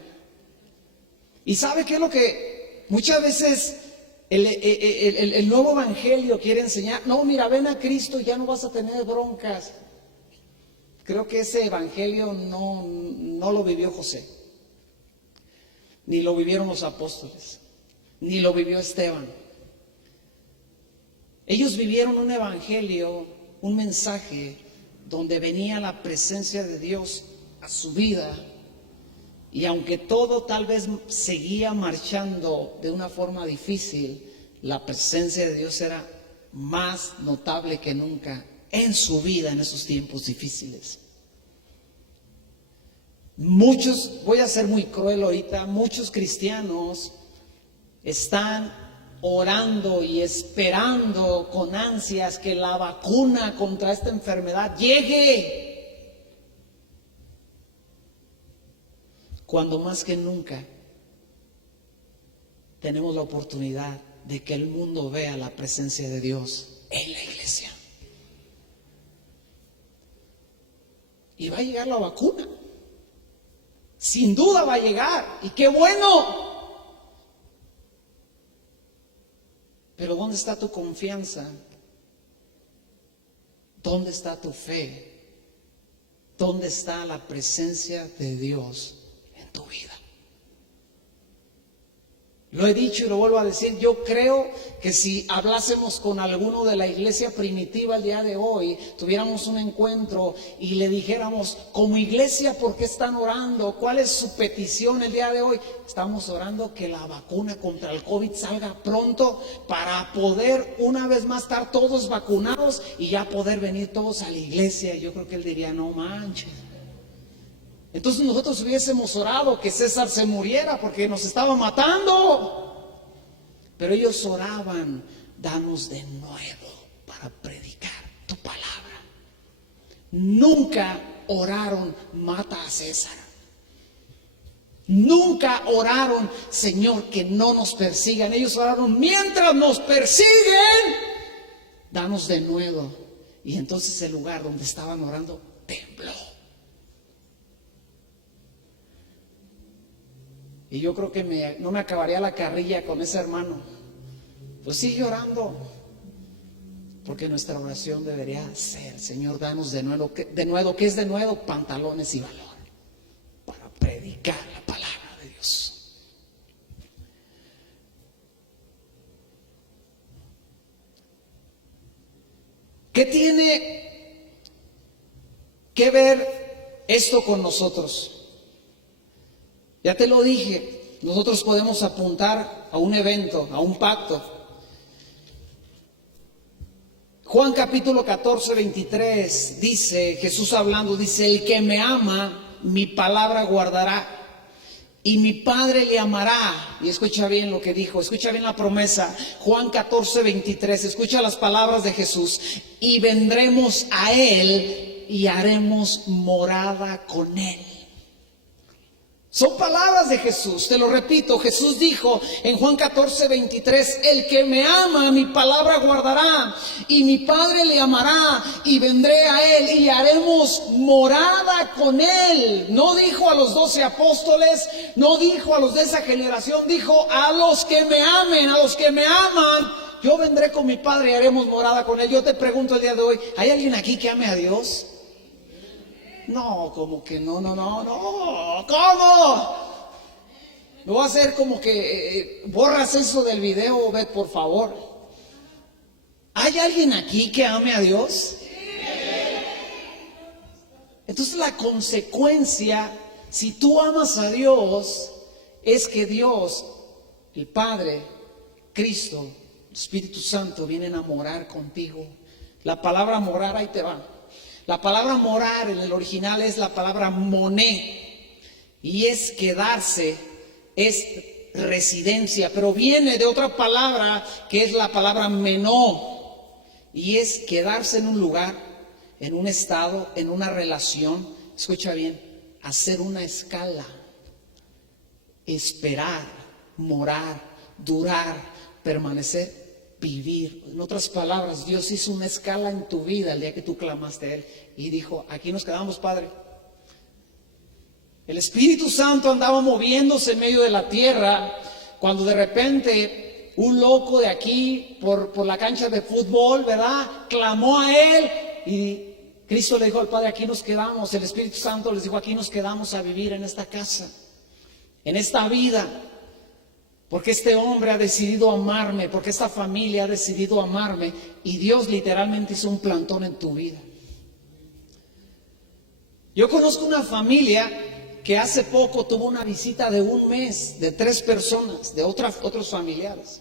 ¿Y sabe qué es lo que muchas veces el nuevo evangelio quiere enseñar? No, mira, ven a Cristo y ya no vas a tener broncas. Creo que ese evangelio no lo vivió José, ni lo vivieron los apóstoles, ni lo vivió Esteban. Ellos vivieron un evangelio, un mensaje donde venía la presencia de Dios a su vida, y aunque todo tal vez seguía marchando de una forma difícil, la presencia de Dios era más notable que nunca en su vida en esos tiempos difíciles. Muchos, voy a ser muy cruel ahorita, muchos cristianos están orando y esperando con ansias que la vacuna contra esta enfermedad llegue, cuando más que nunca tenemos la oportunidad de que el mundo vea la presencia de Dios en la iglesia. Y va a llegar la vacuna, sin duda va a llegar, y qué bueno. Pero ¿dónde está tu confianza? ¿Dónde está tu fe? ¿Dónde está la presencia de Dios en tu vida? Lo he dicho y lo vuelvo a decir, yo creo que si hablásemos con alguno de la iglesia primitiva el día de hoy, tuviéramos un encuentro y le dijéramos, como iglesia, ¿por qué están orando? ¿Cuál es su petición el día de hoy? Estamos orando que la vacuna contra el COVID salga pronto para poder una vez más estar todos vacunados y ya poder venir todos a la iglesia. Yo creo que él diría, no manches. Entonces nosotros hubiésemos orado que César se muriera porque nos estaba matando. Pero ellos oraban, danos de nuevo para predicar tu palabra. Nunca oraron, mata a César. Nunca oraron, Señor, que no nos persigan. Ellos oraron, mientras nos persiguen, danos de nuevo. Y entonces el lugar donde estaban orando tembló. Y yo creo que no me acabaría la carrilla con ese hermano. Pues sigue orando, porque nuestra oración debería ser, Señor, danos de nuevo, ¿qué es de nuevo? Pantalones y valor para predicar la palabra de Dios. ¿Qué tiene que ver esto con nosotros? Ya te lo dije, nosotros podemos apuntar a un evento, a un pacto. Juan capítulo 14, 23 dice, Jesús hablando, dice, el que me ama, mi palabra guardará, y mi Padre le amará. Y escucha bien lo que dijo, escucha bien la promesa. Juan 14, 23, escucha las palabras de Jesús. Y vendremos a Él y haremos morada con Él. Son palabras de Jesús, te lo repito, Jesús dijo en Juan 14, 23, el que me ama, mi palabra guardará, y mi Padre le amará, y vendré a Él, y haremos morada con Él. No dijo a los 12 apóstoles, no dijo a los de esa generación, dijo a los que me amen, a los que me aman, yo vendré con mi Padre y haremos morada con Él. Yo te pregunto el día de hoy, ¿hay alguien aquí que ame a Dios? No, como que no, ¿cómo? Me voy a hacer como que borras eso del video, Beth, por favor. ¿Hay alguien aquí que ame a Dios? Entonces la consecuencia, si tú amas a Dios, es que Dios, el Padre, Cristo, el Espíritu Santo vienen a morar contigo. La palabra morar, ahí te va. La palabra morar en el original es la palabra moné, y es quedarse, es residencia, pero viene de otra palabra que es la palabra menó, y es quedarse en un lugar, en un estado, en una relación. Escucha bien, hacer una escala, esperar, morar, durar, permanecer, vivir. En otras palabras, Dios hizo una escala en tu vida el día que tú clamaste a Él y dijo, aquí nos quedamos, Padre. El Espíritu Santo andaba moviéndose en medio de la tierra cuando de repente un loco de aquí por la cancha de fútbol, ¿verdad? Clamó a Él y Cristo le dijo al Padre, aquí nos quedamos. El Espíritu Santo les dijo, aquí nos quedamos a vivir en esta casa, en esta vida. Porque este hombre ha decidido amarme, porque esta familia ha decidido amarme. Y Dios literalmente hizo un plantón en tu vida. Yo conozco una familia que hace poco tuvo una visita de un mes, de 3 personas, de otros familiares.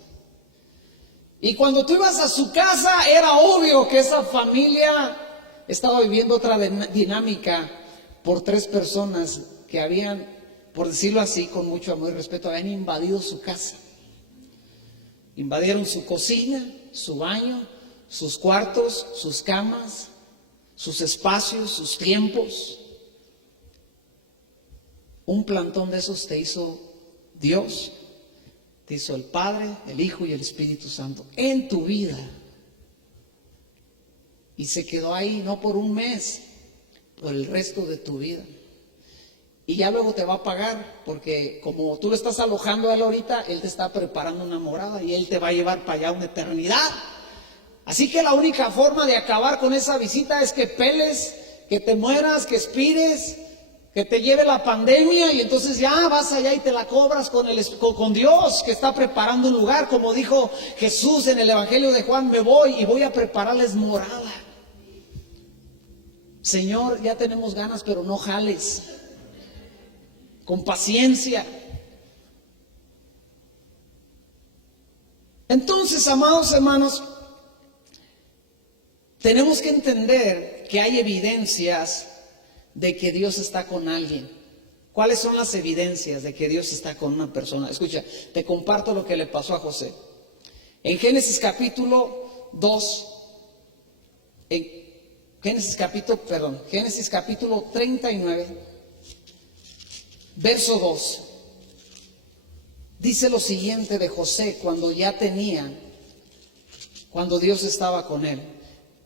Y cuando tú ibas a su casa, era obvio que esa familia estaba viviendo otra dinámica por 3 personas que habían, por decirlo así, con mucho amor y respeto, habían invadido su casa. Invadieron su cocina, su baño, sus cuartos, sus camas, sus espacios, sus tiempos. Un plantón de esos te hizo Dios, te hizo el Padre, el Hijo y el Espíritu Santo en tu vida. Y se quedó ahí no por un mes, por el resto de tu vida. Y ya luego te va a pagar, porque como tú lo estás alojando a él ahorita, él te está preparando una morada y él te va a llevar para allá una eternidad. Así que la única forma de acabar con esa visita es que peles, que te mueras, que expires, que te lleve la pandemia y entonces ya vas allá y te la cobras con Dios, que está preparando un lugar. Como dijo Jesús en el Evangelio de Juan, me voy y voy a prepararles morada. Señor, ya tenemos ganas, pero no jales. Con paciencia. Entonces, amados hermanos, tenemos que entender que hay evidencias de que Dios está con alguien. ¿Cuáles son las evidencias de que Dios está con una persona? Escucha, te comparto lo que le pasó a José. En Génesis capítulo 2, Génesis capítulo 39, verso 2, dice lo siguiente de José cuando Dios estaba con él.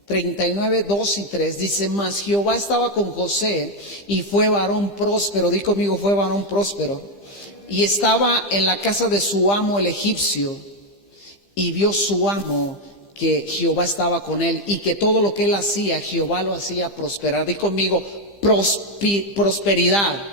39, 2 y 3 dice, mas Jehová estaba con José y fue varón próspero. Di conmigo, fue varón próspero. Y estaba en la casa de su amo el egipcio, y vio su amo que Jehová estaba con él y que todo lo que él hacía, Jehová lo hacía prosperar. Di conmigo, prosperidad.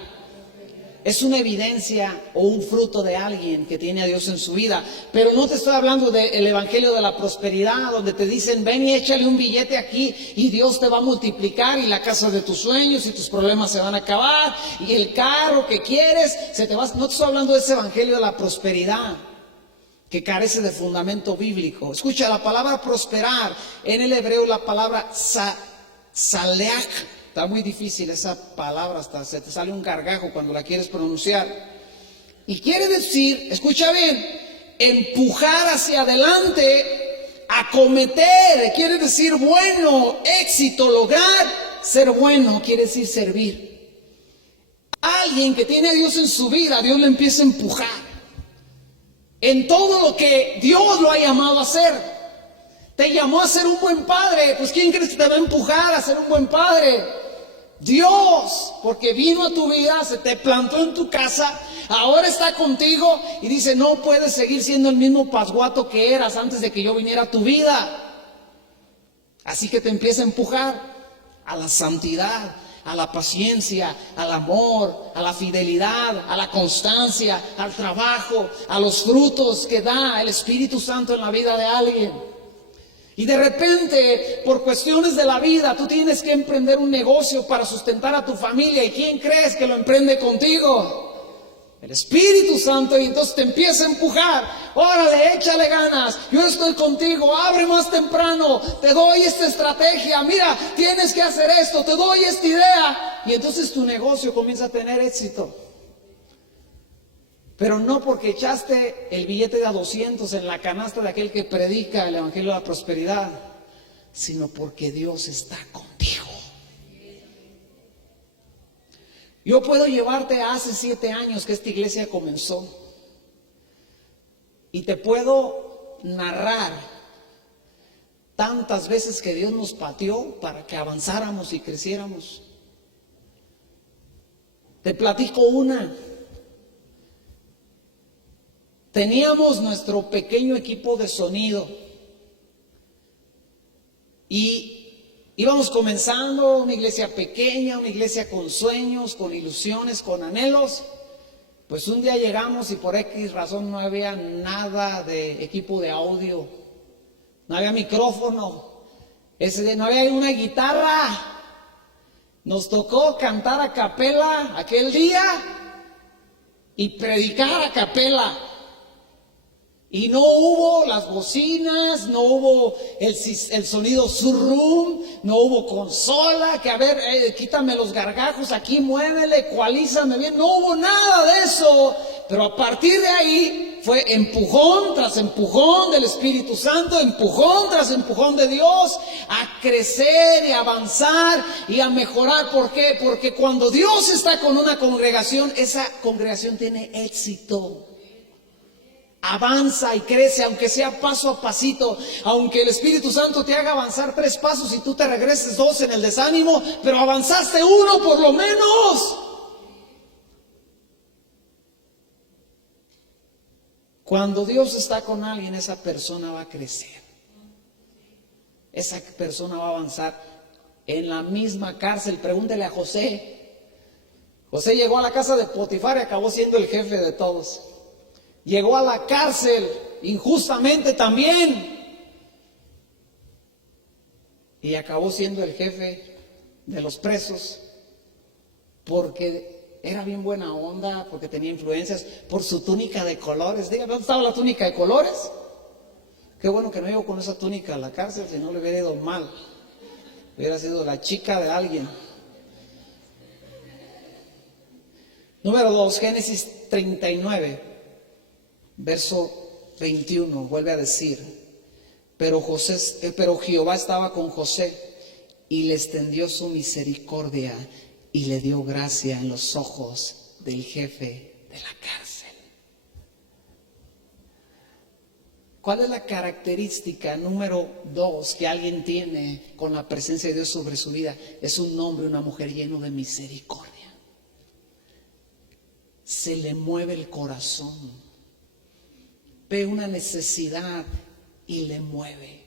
Es una evidencia o un fruto de alguien que tiene a Dios en su vida. Pero no te estoy hablando del evangelio de la prosperidad, donde te dicen, ven y échale un billete aquí y Dios te va a multiplicar y la casa de tus sueños y tus problemas se van a acabar y el carro que quieres se te va. No te estoy hablando de ese evangelio de la prosperidad que carece de fundamento bíblico. Escucha, la palabra prosperar, en el hebreo la palabra saleach. Está muy difícil esa palabra, hasta se te sale un gargajo cuando la quieres pronunciar. Y quiere decir, escucha bien, empujar hacia adelante, acometer, quiere decir bueno, éxito, lograr, ser bueno, quiere decir servir. Alguien que tiene a Dios en su vida, Dios le empieza a empujar en todo lo que Dios lo ha llamado a hacer. Te llamó a ser un buen padre, pues ¿quién crees que te va a empujar a ser un buen padre? Dios, porque vino a tu vida, se te plantó en tu casa, ahora está contigo y dice, no puedes seguir siendo el mismo pasguato que eras antes de que yo viniera a tu vida. Así que te empieza a empujar a la santidad, a la paciencia, al amor, a la fidelidad, a la constancia, al trabajo, a los frutos que da el Espíritu Santo en la vida de alguien. Y de repente, por cuestiones de la vida, tú tienes que emprender un negocio para sustentar a tu familia. ¿Y quién crees que lo emprende contigo? El Espíritu Santo. Y entonces te empieza a empujar. Órale, échale ganas. Yo estoy contigo. Abre más temprano. Te doy esta estrategia. Mira, tienes que hacer esto. Te doy esta idea. Y entonces tu negocio comienza a tener éxito. Pero no porque echaste el billete de a 200 en la canasta de aquel que predica el evangelio de la prosperidad, sino porque Dios está contigo. Yo puedo llevarte a hace 7 años que esta iglesia comenzó y te puedo narrar tantas veces que Dios nos pateó para que avanzáramos y creciéramos. Te platico una. Teníamos nuestro pequeño equipo de sonido y Íbamos comenzando una iglesia pequeña, una iglesia con sueños, con ilusiones, con anhelos. Pues un día llegamos y por X razón no había nada de equipo de audio, no había micrófono, ese día no había una guitarra. Nos tocó cantar a capela aquel día y predicar a capela. Y no hubo las bocinas, no hubo el sonido surroom, no hubo consola, que a ver, quítame los gargajos, aquí muévele, ecualízame bien, no hubo nada de eso. Pero a partir de ahí fue empujón tras empujón del Espíritu Santo, empujón tras empujón de Dios, a crecer y a avanzar y a mejorar. ¿Por qué? Porque cuando Dios está con una congregación, esa congregación tiene éxito. Avanza y crece, aunque sea paso a pasito, aunque el Espíritu Santo te haga avanzar 3 pasos y tú te regreses 2 en el desánimo, pero avanzaste 1 por lo menos. Cuando Dios está con alguien, esa persona va a crecer. Esa persona va a avanzar. En la misma cárcel, pregúntele a José. José llegó a la casa de Potifar y acabó siendo el jefe de todos. Llegó a la cárcel injustamente también y acabó siendo el jefe de los presos porque era bien buena onda, porque tenía influencias, por su túnica de colores. Dígame, ¿dónde estaba la túnica de colores? Qué bueno que no llegó con esa túnica a la cárcel, si no le hubiera ido mal. Hubiera sido la chica de alguien. Número 2, Génesis 39. Verso 21 vuelve a decir, pero Jehová estaba con José y le extendió su misericordia y le dio gracia en los ojos del jefe de la cárcel. ¿Cuál es la característica número 2 que alguien tiene con la presencia de Dios sobre su vida? Es un hombre, una mujer lleno de misericordia. Se le mueve el corazón. Ve una necesidad y le mueve.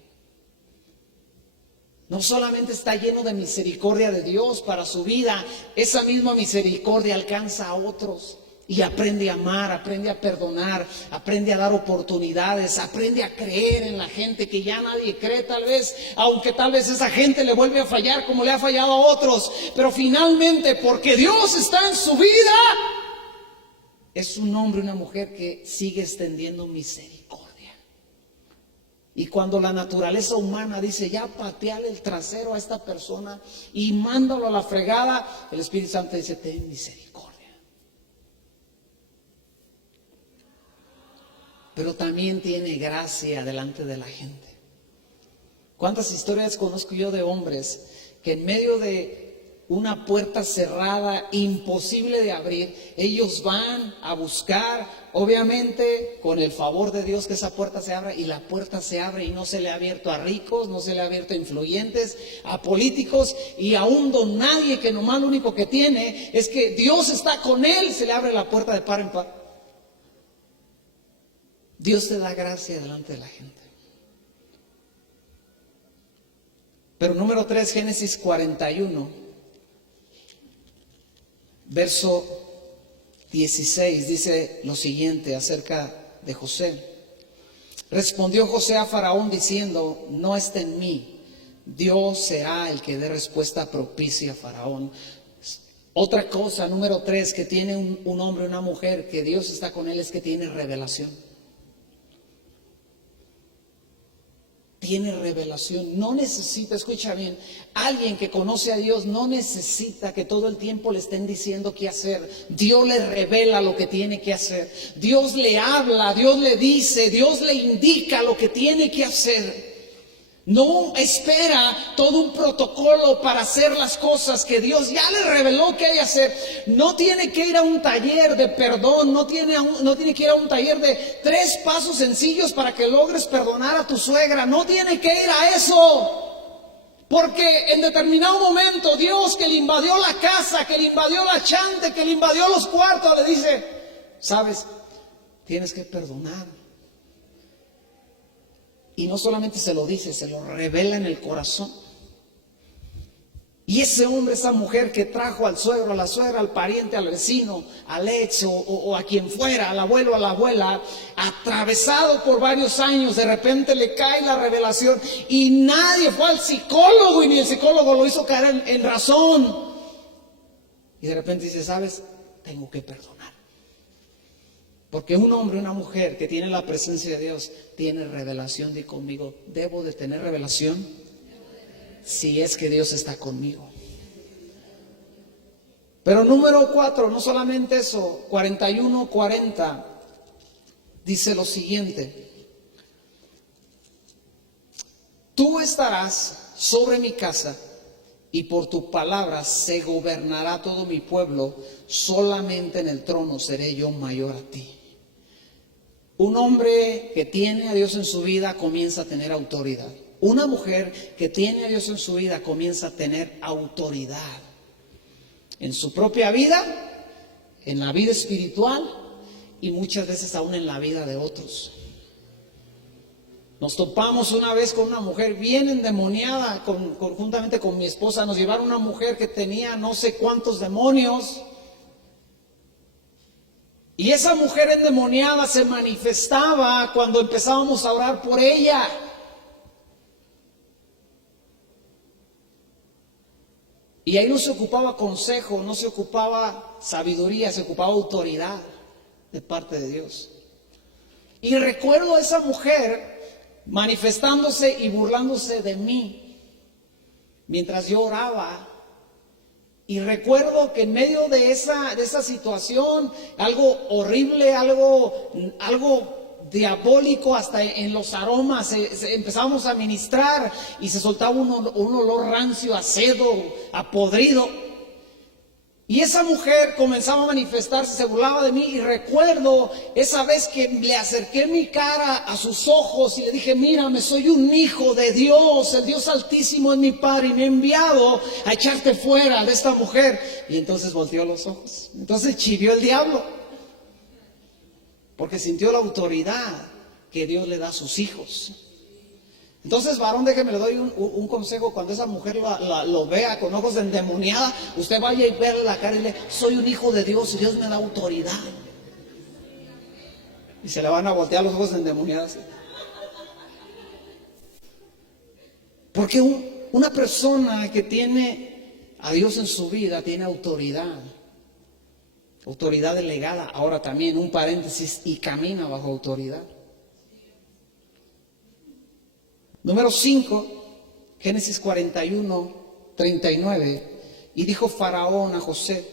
No solamente está lleno de misericordia de Dios para su vida, esa misma misericordia alcanza a otros y aprende a amar, aprende a perdonar, aprende a dar oportunidades, aprende a creer en la gente que ya nadie cree tal vez, aunque tal vez esa gente le vuelve a fallar como le ha fallado a otros, pero finalmente porque Dios está en su vida, es un hombre, una mujer que sigue extendiendo misericordia. Y cuando la naturaleza humana dice, ya pateale el trasero a esta persona y mándalo a la fregada, el Espíritu Santo dice, ten misericordia. Pero también tiene gracia delante de la gente. ¿Cuántas historias conozco yo de hombres que en medio de una puerta cerrada, imposible de abrir, ellos van a buscar, obviamente con el favor de Dios, que esa puerta se abra, y la puerta se abre y no se le ha abierto a ricos, no se le ha abierto a influyentes, a políticos y a un don nadie, que nomás lo único que tiene es que Dios está con él, se le abre la puerta de par en par. Dios te da gracia delante de la gente. Pero número 3, Génesis 41. Verso 16 dice lo siguiente acerca de José. Respondió José a Faraón diciendo, no está en mí, Dios será el que dé respuesta propicia a Faraón. Otra cosa, número 3, que tiene un hombre, una mujer, que Dios está con él, es que tiene revelación. Tiene revelación, no necesita, escucha bien, alguien que conoce a Dios no necesita que todo el tiempo le estén diciendo qué hacer. Dios le revela lo que tiene que hacer. Dios le habla, Dios le dice, Dios le indica lo que tiene que hacer. No espera todo un protocolo para hacer las cosas que Dios ya le reveló que hay que hacer. No tiene que ir a un taller de perdón, no tiene que ir a un taller de 3 pasos sencillos para que logres perdonar a tu suegra. No tiene que ir a eso. Porque en determinado momento Dios, que le invadió la casa, que le invadió la chante, que le invadió los cuartos, le dice, sabes, tienes que perdonar. Y no solamente se lo dice, se lo revela en el corazón. Y ese hombre, esa mujer que trajo al suegro, a la suegra, al pariente, al vecino, al ex o a quien fuera, al abuelo, a la abuela, atravesado por varios años, de repente le cae la revelación y nadie fue al psicólogo y ni el psicólogo lo hizo caer en razón. Y de repente dice, ¿sabes? Tengo que perdonar. Porque un hombre, una mujer que tiene la presencia de Dios, tiene revelación. Di conmigo, ¿debo de tener revelación? Si es que Dios está conmigo. Pero número 4, no solamente eso, 41:40 dice lo siguiente: tú estarás sobre mi casa y por tu palabra se gobernará todo mi pueblo, solamente en el trono seré yo mayor a ti. Un hombre que tiene a Dios en su vida comienza a tener autoridad. Una mujer que tiene a Dios en su vida comienza a tener autoridad en su propia vida, en la vida espiritual y muchas veces aún en la vida de otros. Nos topamos una vez con una mujer bien endemoniada, juntamente con mi esposa. Nos llevaron una mujer que tenía no sé cuántos demonios. Y esa mujer endemoniada se manifestaba cuando empezábamos a orar por ella. Y ahí no se ocupaba consejo, no se ocupaba sabiduría, se ocupaba autoridad de parte de Dios. Y recuerdo a esa mujer manifestándose y burlándose de mí mientras yo oraba. Y recuerdo que en medio de esa situación, algo horrible, algo diabólico, hasta en los aromas, empezamos a ministrar y se soltaba un olor rancio, a cedo, a podrido. Y esa mujer comenzaba a manifestarse, se burlaba de mí. Y recuerdo esa vez que le acerqué mi cara a sus ojos y le dije, mírame, soy un hijo de Dios, el Dios Altísimo es mi Padre y me ha enviado a echarte fuera de esta mujer. Y entonces volteó los ojos, entonces chivió el diablo, porque sintió la autoridad que Dios le da a sus hijos. Entonces, varón, déjeme, le doy un consejo. Cuando esa mujer lo vea con ojos de endemoniada, usted vaya y verle la cara y le, soy un hijo de Dios y Dios me da autoridad. Y se le van a voltear los ojos de endemoniada. Porque una persona que tiene a Dios en su vida tiene autoridad. Autoridad delegada. Ahora también, un paréntesis, y camina bajo autoridad. Número 5, Génesis 41:39. Y dijo Faraón a José,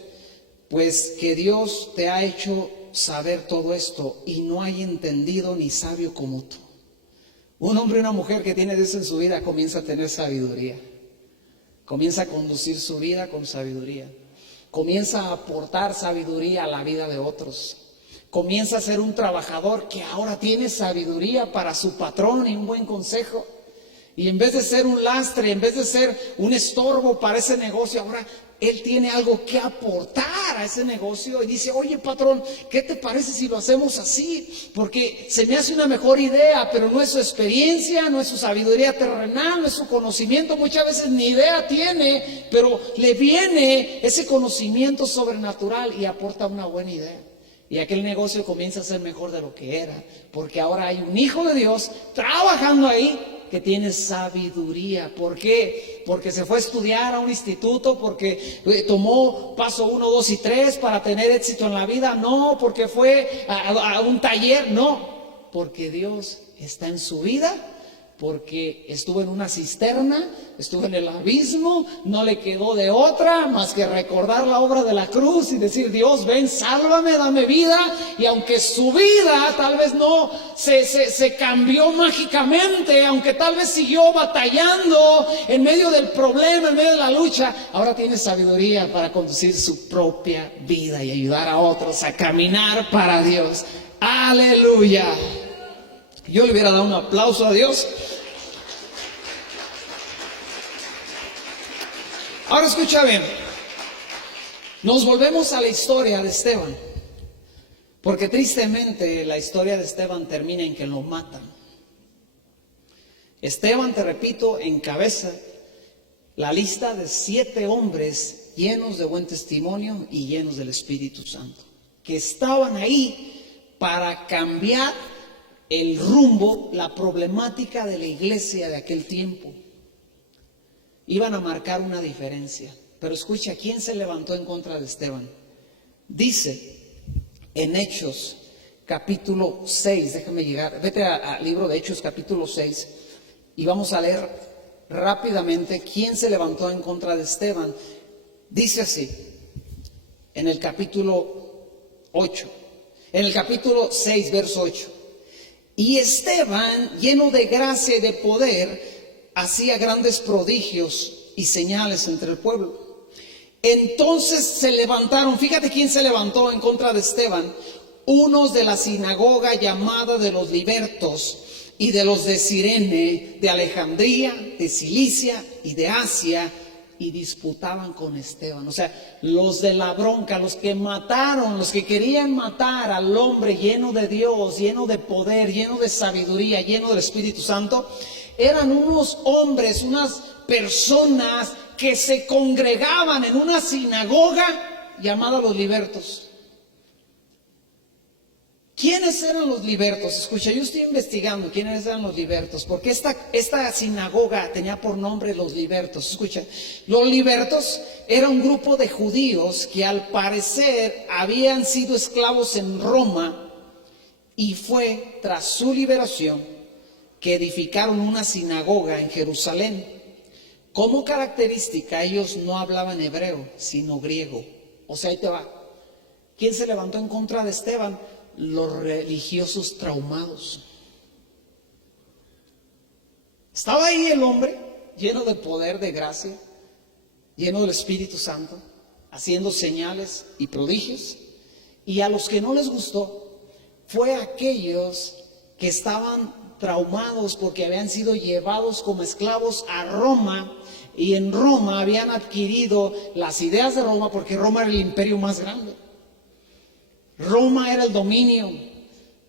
pues que Dios te ha hecho saber todo esto y no hay entendido ni sabio como tú. Un hombre y una mujer que tiene Dios en su vida comienza a tener sabiduría. Comienza a conducir su vida con sabiduría. Comienza a aportar sabiduría a la vida de otros. Comienza a ser un trabajador que ahora tiene sabiduría para su patrón y un buen consejo. Y en vez de ser un lastre, en vez de ser un estorbo para ese negocio, ahora él tiene algo que aportar a ese negocio. Y dice, oye patrón, ¿qué te parece si lo hacemos así? Porque se me hace una mejor idea, pero no es su experiencia, no es su sabiduría terrenal, no es su conocimiento. Muchas veces ni idea tiene, pero le viene ese conocimiento sobrenatural y aporta una buena idea. Y aquel negocio comienza a ser mejor de lo que era, porque ahora hay un hijo de Dios trabajando ahí que tiene sabiduría. ¿Por qué? Porque se fue a estudiar a un instituto, porque tomó paso 1, 2 y 3 para tener éxito en la vida. No, porque fue a un taller. No, porque Dios está en su vida, porque estuvo en una cisterna, estuvo en el abismo, no le quedó de otra más que recordar la obra de la cruz y decir, Dios, ven, sálvame, dame vida. Y aunque su vida tal vez no se cambió mágicamente, aunque tal vez siguió batallando en medio del problema, en medio de la lucha, ahora tiene sabiduría para conducir su propia vida y ayudar a otros a caminar para Dios. ¡Aleluya! Yo le hubiera dado un aplauso a Dios. Ahora escucha bien. Nos volvemos a la historia de Esteban. Porque tristemente la historia de Esteban termina en que lo matan. Esteban, te repito, encabeza la lista de 7 hombres llenos de buen testimonio y llenos del Espíritu Santo, que estaban ahí para cambiar el rumbo, la problemática de la iglesia de aquel tiempo. Iban a marcar una diferencia. Pero escucha, ¿quién se levantó en contra de Esteban? Dice en Hechos capítulo 6, déjame llegar, vete al libro de Hechos capítulo 6 y vamos a leer rápidamente quién se levantó en contra de Esteban. Dice así, en el capítulo 8, en el capítulo 6, verso 8. Y Esteban, lleno de gracia y de poder, hacía grandes prodigios y señales entre el pueblo. Entonces se levantaron, fíjate quién se levantó en contra de Esteban, unos de la sinagoga llamada de los libertos y de los de Cirene, de Alejandría, de Cilicia y de Asia, y disputaban con Esteban. O sea, los de la bronca, los que mataron, los que querían matar al hombre lleno de Dios, lleno de poder, lleno de sabiduría, lleno del Espíritu Santo, eran unos hombres, unas personas que se congregaban en una sinagoga llamada los libertos. ¿Quiénes eran los libertos? Escucha, yo estoy investigando quiénes eran los libertos, porque esta sinagoga tenía por nombre los libertos. Escucha, los libertos era un grupo de judíos que al parecer habían sido esclavos en Roma, y fue tras su liberación que edificaron una sinagoga en Jerusalén. Como característica, ellos no hablaban hebreo, sino griego. O sea, ahí te va. ¿Quién se levantó en contra de Esteban? Los religiosos traumados. Estaba ahí el hombre, lleno de poder, de gracia, lleno del Espíritu Santo, haciendo señales y prodigios. Y a los que no les gustó, fue aquellos que estaban traumados porque habían sido llevados como esclavos a Roma, y en Roma habían adquirido las ideas de Roma, porque Roma era el imperio más grande. Roma era el dominio,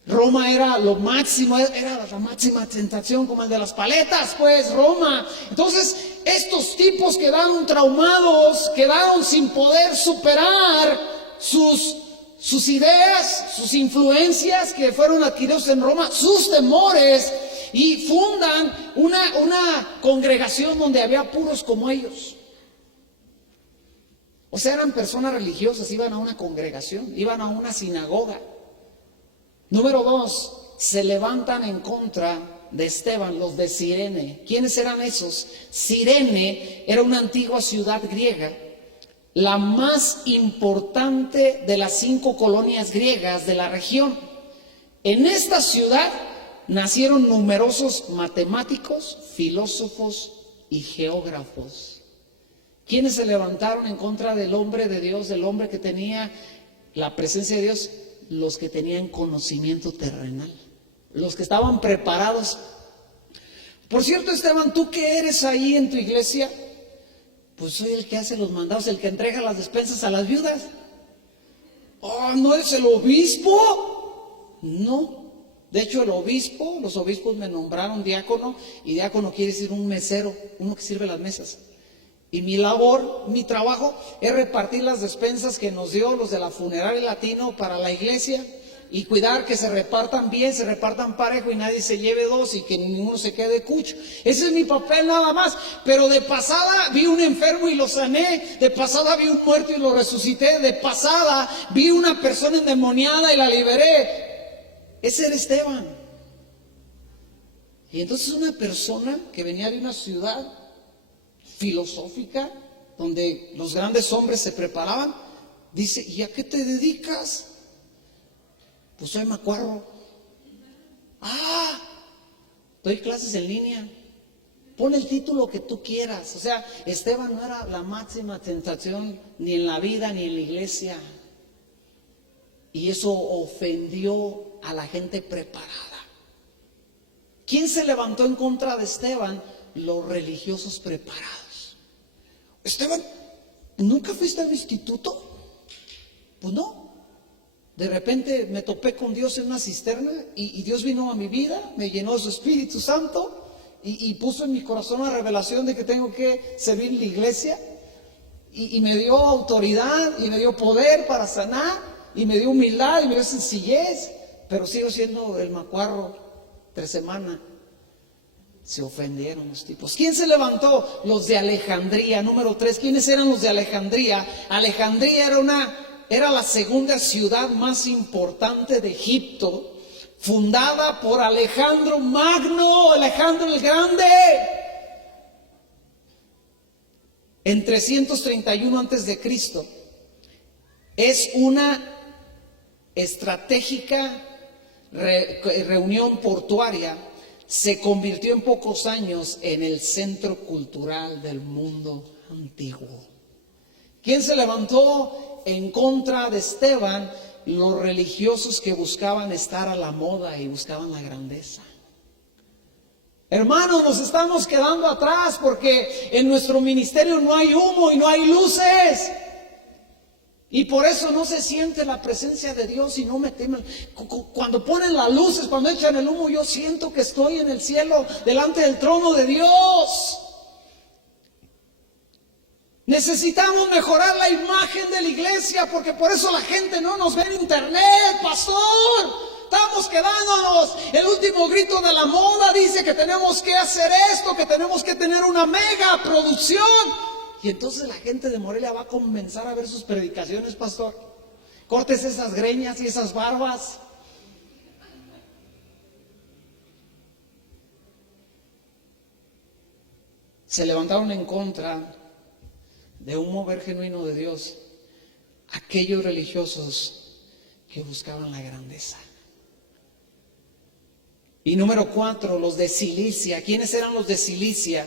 Roma era lo máximo, era la máxima tentación, como el de las paletas, pues Roma. Entonces estos tipos quedaron traumados, quedaron sin poder superar sus ideas, sus influencias que fueron adquiridos en Roma, sus temores, y fundan una congregación donde había puros como ellos. O sea, eran personas religiosas, iban a una congregación, iban a una sinagoga. Número 2, se levantan en contra de Esteban los de Cirene. ¿Quiénes eran esos? Cirene era una antigua ciudad griega, la más importante de las 5 colonias griegas de la región. En esta ciudad nacieron numerosos matemáticos, filósofos y geógrafos. ¿Quiénes se levantaron en contra del hombre de Dios, del hombre que tenía la presencia de Dios? Los que tenían conocimiento terrenal, los que estaban preparados. Por cierto, Esteban, ¿tú qué eres ahí en tu iglesia? Pues soy el que hace los mandados, el que entrega las despensas a las viudas. Oh, ¿no eres el obispo? No. De hecho, los obispos me nombraron diácono, y diácono quiere decir un mesero, uno que sirve las mesas. Y mi labor, mi trabajo es repartir las despensas que nos dio los de la funeraria latino para la iglesia, y cuidar que se repartan bien, se repartan parejo y nadie se lleve 2 y que ninguno se quede cucho. Ese es mi papel nada más. Pero de pasada vi un enfermo y lo sané, de pasada vi un muerto y lo resucité, de pasada vi una persona endemoniada y la liberé. Ese era Esteban. Y entonces una persona que venía de una ciudad filosófica, donde los grandes hombres se preparaban, dice: ¿y a qué te dedicas? Pues soy macuarro. Doy clases en línea. Pon el título que tú quieras. O sea, Esteban no era la máxima tentación ni en la vida ni en la iglesia, y eso ofendió a la gente preparada. ¿Quién se levantó en contra de Esteban? Los religiosos preparados. Esteban, ¿nunca fuiste al instituto? Pues no. De repente me topé con Dios en una cisterna, y Dios vino a mi vida, me llenó de su Espíritu Santo, y puso en mi corazón la revelación de que tengo que servir en la iglesia. Y me dio autoridad y me dio poder para sanar y me dio humildad y me dio sencillez, pero sigo siendo el macuarro 3 semanas. Se ofendieron los tipos. ¿Quién se levantó? Los de Alejandría. Número 3, ¿quiénes eran los de Alejandría? Alejandría era la segunda ciudad más importante de Egipto, fundada por Alejandro Magno, Alejandro el Grande. En 331 antes de Cristo. Es una estratégica reunión portuaria. Se convirtió en pocos años en el centro cultural del mundo antiguo. ¿Quién se levantó en contra de Esteban? Los religiosos que buscaban estar a la moda y buscaban la grandeza. Hermanos, nos estamos quedando atrás porque en nuestro ministerio no hay humo y no hay luces. Y por eso no se siente la presencia de Dios y no me temen. Cuando ponen las luces, cuando echan el humo, yo siento que estoy en el cielo delante del trono de Dios. Necesitamos mejorar la imagen de la iglesia porque por eso la gente no nos ve en internet, pastor. Estamos quedándonos. El último grito de la moda dice que tenemos que hacer esto, que tenemos que tener una mega producción. Y entonces la gente de Morelia va a comenzar a ver sus predicaciones, pastor. Cortes esas greñas y esas barbas. Se levantaron en contra de un mover genuino de Dios aquellos religiosos que buscaban la grandeza. Y número 4, los de Cilicia. ¿Quiénes eran los de Cilicia?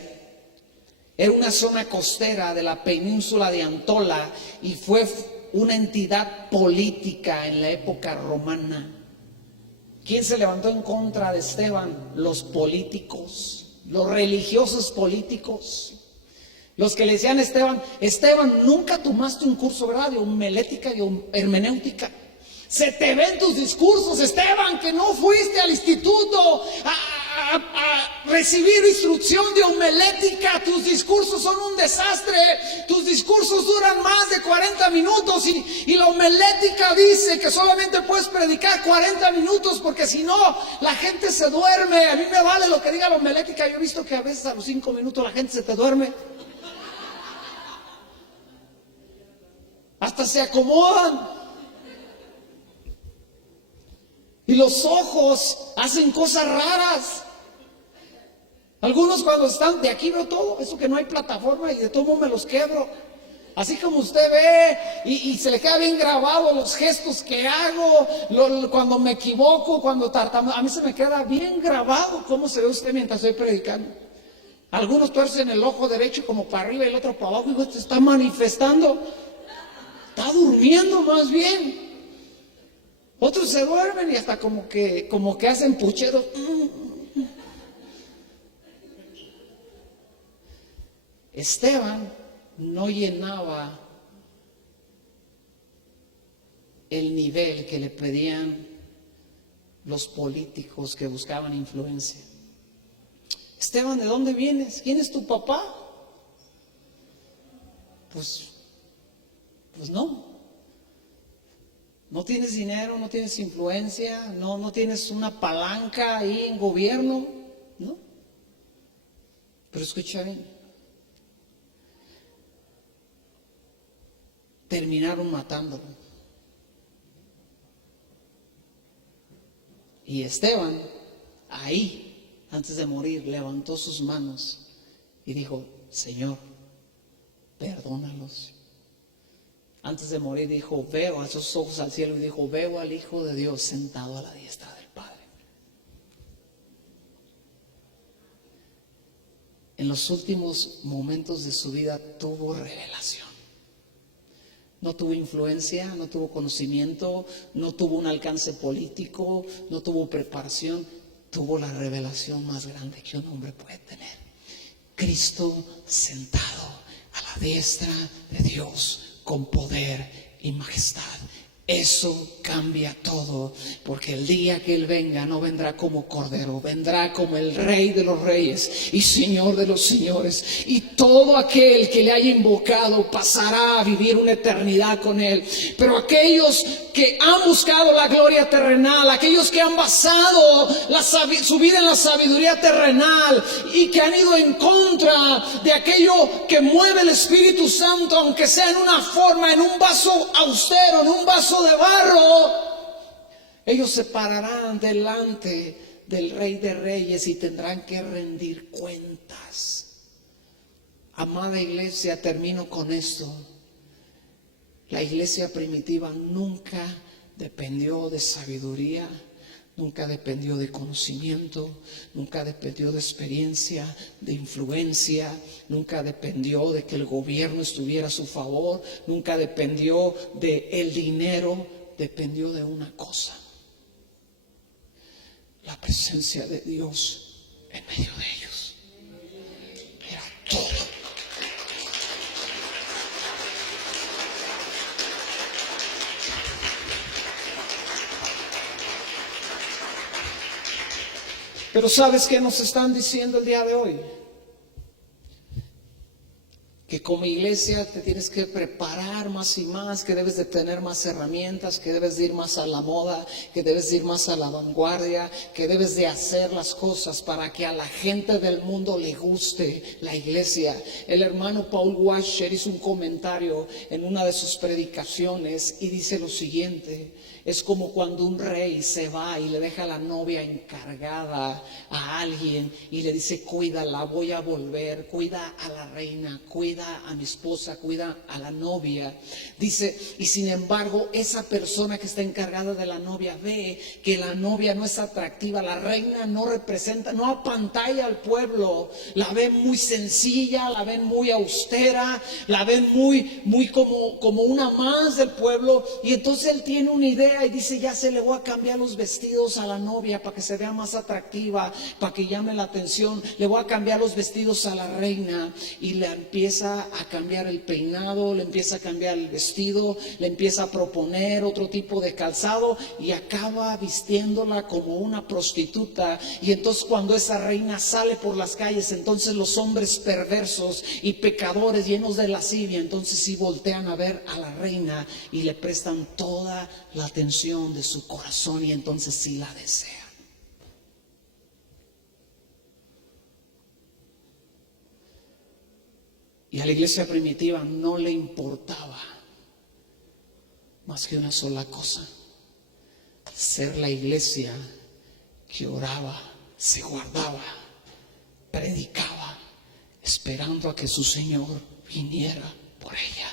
Era una zona costera de la península de Antola y fue una entidad política en la época romana. ¿Quién se levantó en contra de Esteban? Los políticos, los religiosos políticos. Los que le decían a Esteban, nunca tomaste un curso, ¿verdad?, de homilética y hermenéutica. Se te ven tus discursos, Esteban, que no fuiste al instituto a recibir instrucción de homilética. Tus discursos son un desastre. Tus discursos duran más de 40 minutos y la homilética dice que solamente puedes predicar 40 minutos porque si no, la gente se duerme. A mí me vale lo que diga la homilética. Yo he visto que a veces a los 5 minutos la gente se te duerme. Hasta se acomodan. Y los ojos hacen cosas raras. Algunos cuando están, de aquí veo todo, eso que no hay plataforma y de todo me los quebro. Así como usted ve y se le queda bien grabado los gestos que hago, cuando me equivoco, cuando tartamudeo, a mí se me queda bien grabado cómo se ve usted mientras estoy predicando. Algunos tuercen el ojo derecho como para arriba y el otro para abajo y usted está manifestando. Está durmiendo más bien. Otros se duermen y hasta como que hacen pucheros. Esteban no llenaba el nivel que le pedían los políticos que buscaban influencia. Esteban, ¿de dónde vienes? ¿Quién es tu papá? Pues no. No tienes dinero, no tienes influencia, no tienes una palanca ahí en gobierno, ¿no? Pero escucha bien. Terminaron matándolo. Y Esteban, ahí, antes de morir, levantó sus manos y dijo, Señor, perdónalos. Antes de morir dijo, veo a sus ojos al cielo y dijo, veo al Hijo de Dios sentado a la diestra del Padre. En los últimos momentos de su vida tuvo revelación. No tuvo influencia, no tuvo conocimiento, no tuvo un alcance político, no tuvo preparación, tuvo la revelación más grande que un hombre puede tener. Cristo sentado a la diestra de Dios con poder y majestad. Eso cambia todo, porque el día que Él venga no vendrá como cordero, vendrá como el Rey de los reyes y Señor de los señores. Y todo aquel que le haya invocado pasará a vivir una eternidad con Él. Pero aquellos que han buscado la gloria terrenal, aquellos que han basado su vida en la sabiduría terrenal y que han ido en contra de aquello que mueve el Espíritu Santo, aunque sea en una forma, en un vaso austero, en un vaso de barro, ellos se pararán delante del Rey de Reyes y tendrán que rendir cuentas. Amada iglesia, termino con esto. La iglesia primitiva nunca dependió de sabiduría, nunca dependió de conocimiento, nunca dependió de experiencia, de influencia, nunca dependió de que el gobierno estuviera a su favor, nunca dependió del dinero, dependió de una cosa: la presencia de Dios en medio de ellos. Era todo. Pero ¿sabes qué nos están diciendo el día de hoy? Que como iglesia te tienes que preparar más y más, que debes de tener más herramientas, que debes de ir más a la moda, que debes de ir más a la vanguardia, que debes de hacer las cosas para que a la gente del mundo le guste la iglesia. El hermano Paul Washer hizo un comentario en una de sus predicaciones y dice lo siguiente: es como cuando un rey se va y le deja a la novia encargada a alguien y le dice: cuídala, voy a volver, cuida a la reina, cuida a mi esposa, cuida a la novia. Dice, y sin embargo esa persona que está encargada de la novia ve que la novia no es atractiva, la reina no representa, no apantalla al pueblo, la ven muy sencilla, la ven muy austera, la ven muy como una más del pueblo, y entonces él tiene una idea y dice: ya se le voy a cambiar los vestidos a la novia para que se vea más atractiva, para que llame la atención, le voy a cambiar los vestidos a la reina, y le empieza a cambiar el peinado, le empieza a cambiar el vestido, le empieza a proponer otro tipo de calzado y acaba vistiéndola como una prostituta. Y entonces cuando esa reina sale por las calles, entonces los hombres perversos y pecadores llenos de lascivia, entonces sí voltean a ver a la reina y le prestan toda la atención de su corazón, y entonces sí la desean. Y a la iglesia primitiva no le importaba más que una sola cosa: ser la iglesia que oraba, se guardaba, predicaba, esperando a que su Señor viniera por ella.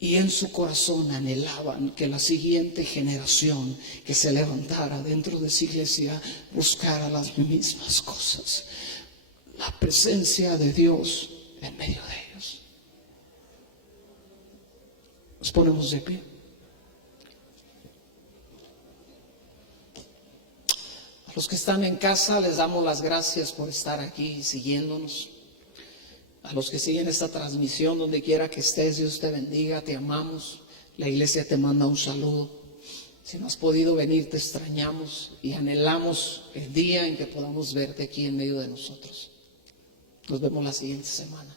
Y en su corazón anhelaban que la siguiente generación que se levantara dentro de su iglesia buscara las mismas cosas: la presencia de Dios en medio de ellos. Nos ponemos de pie. A los que están en casa les damos las gracias por estar aquí siguiéndonos. A los que siguen esta transmisión, donde quiera que estés, Dios te bendiga, te amamos. La iglesia te manda un saludo. Si no has podido venir, te extrañamos y anhelamos el día en que podamos verte aquí en medio de nosotros. Nos vemos la siguiente semana.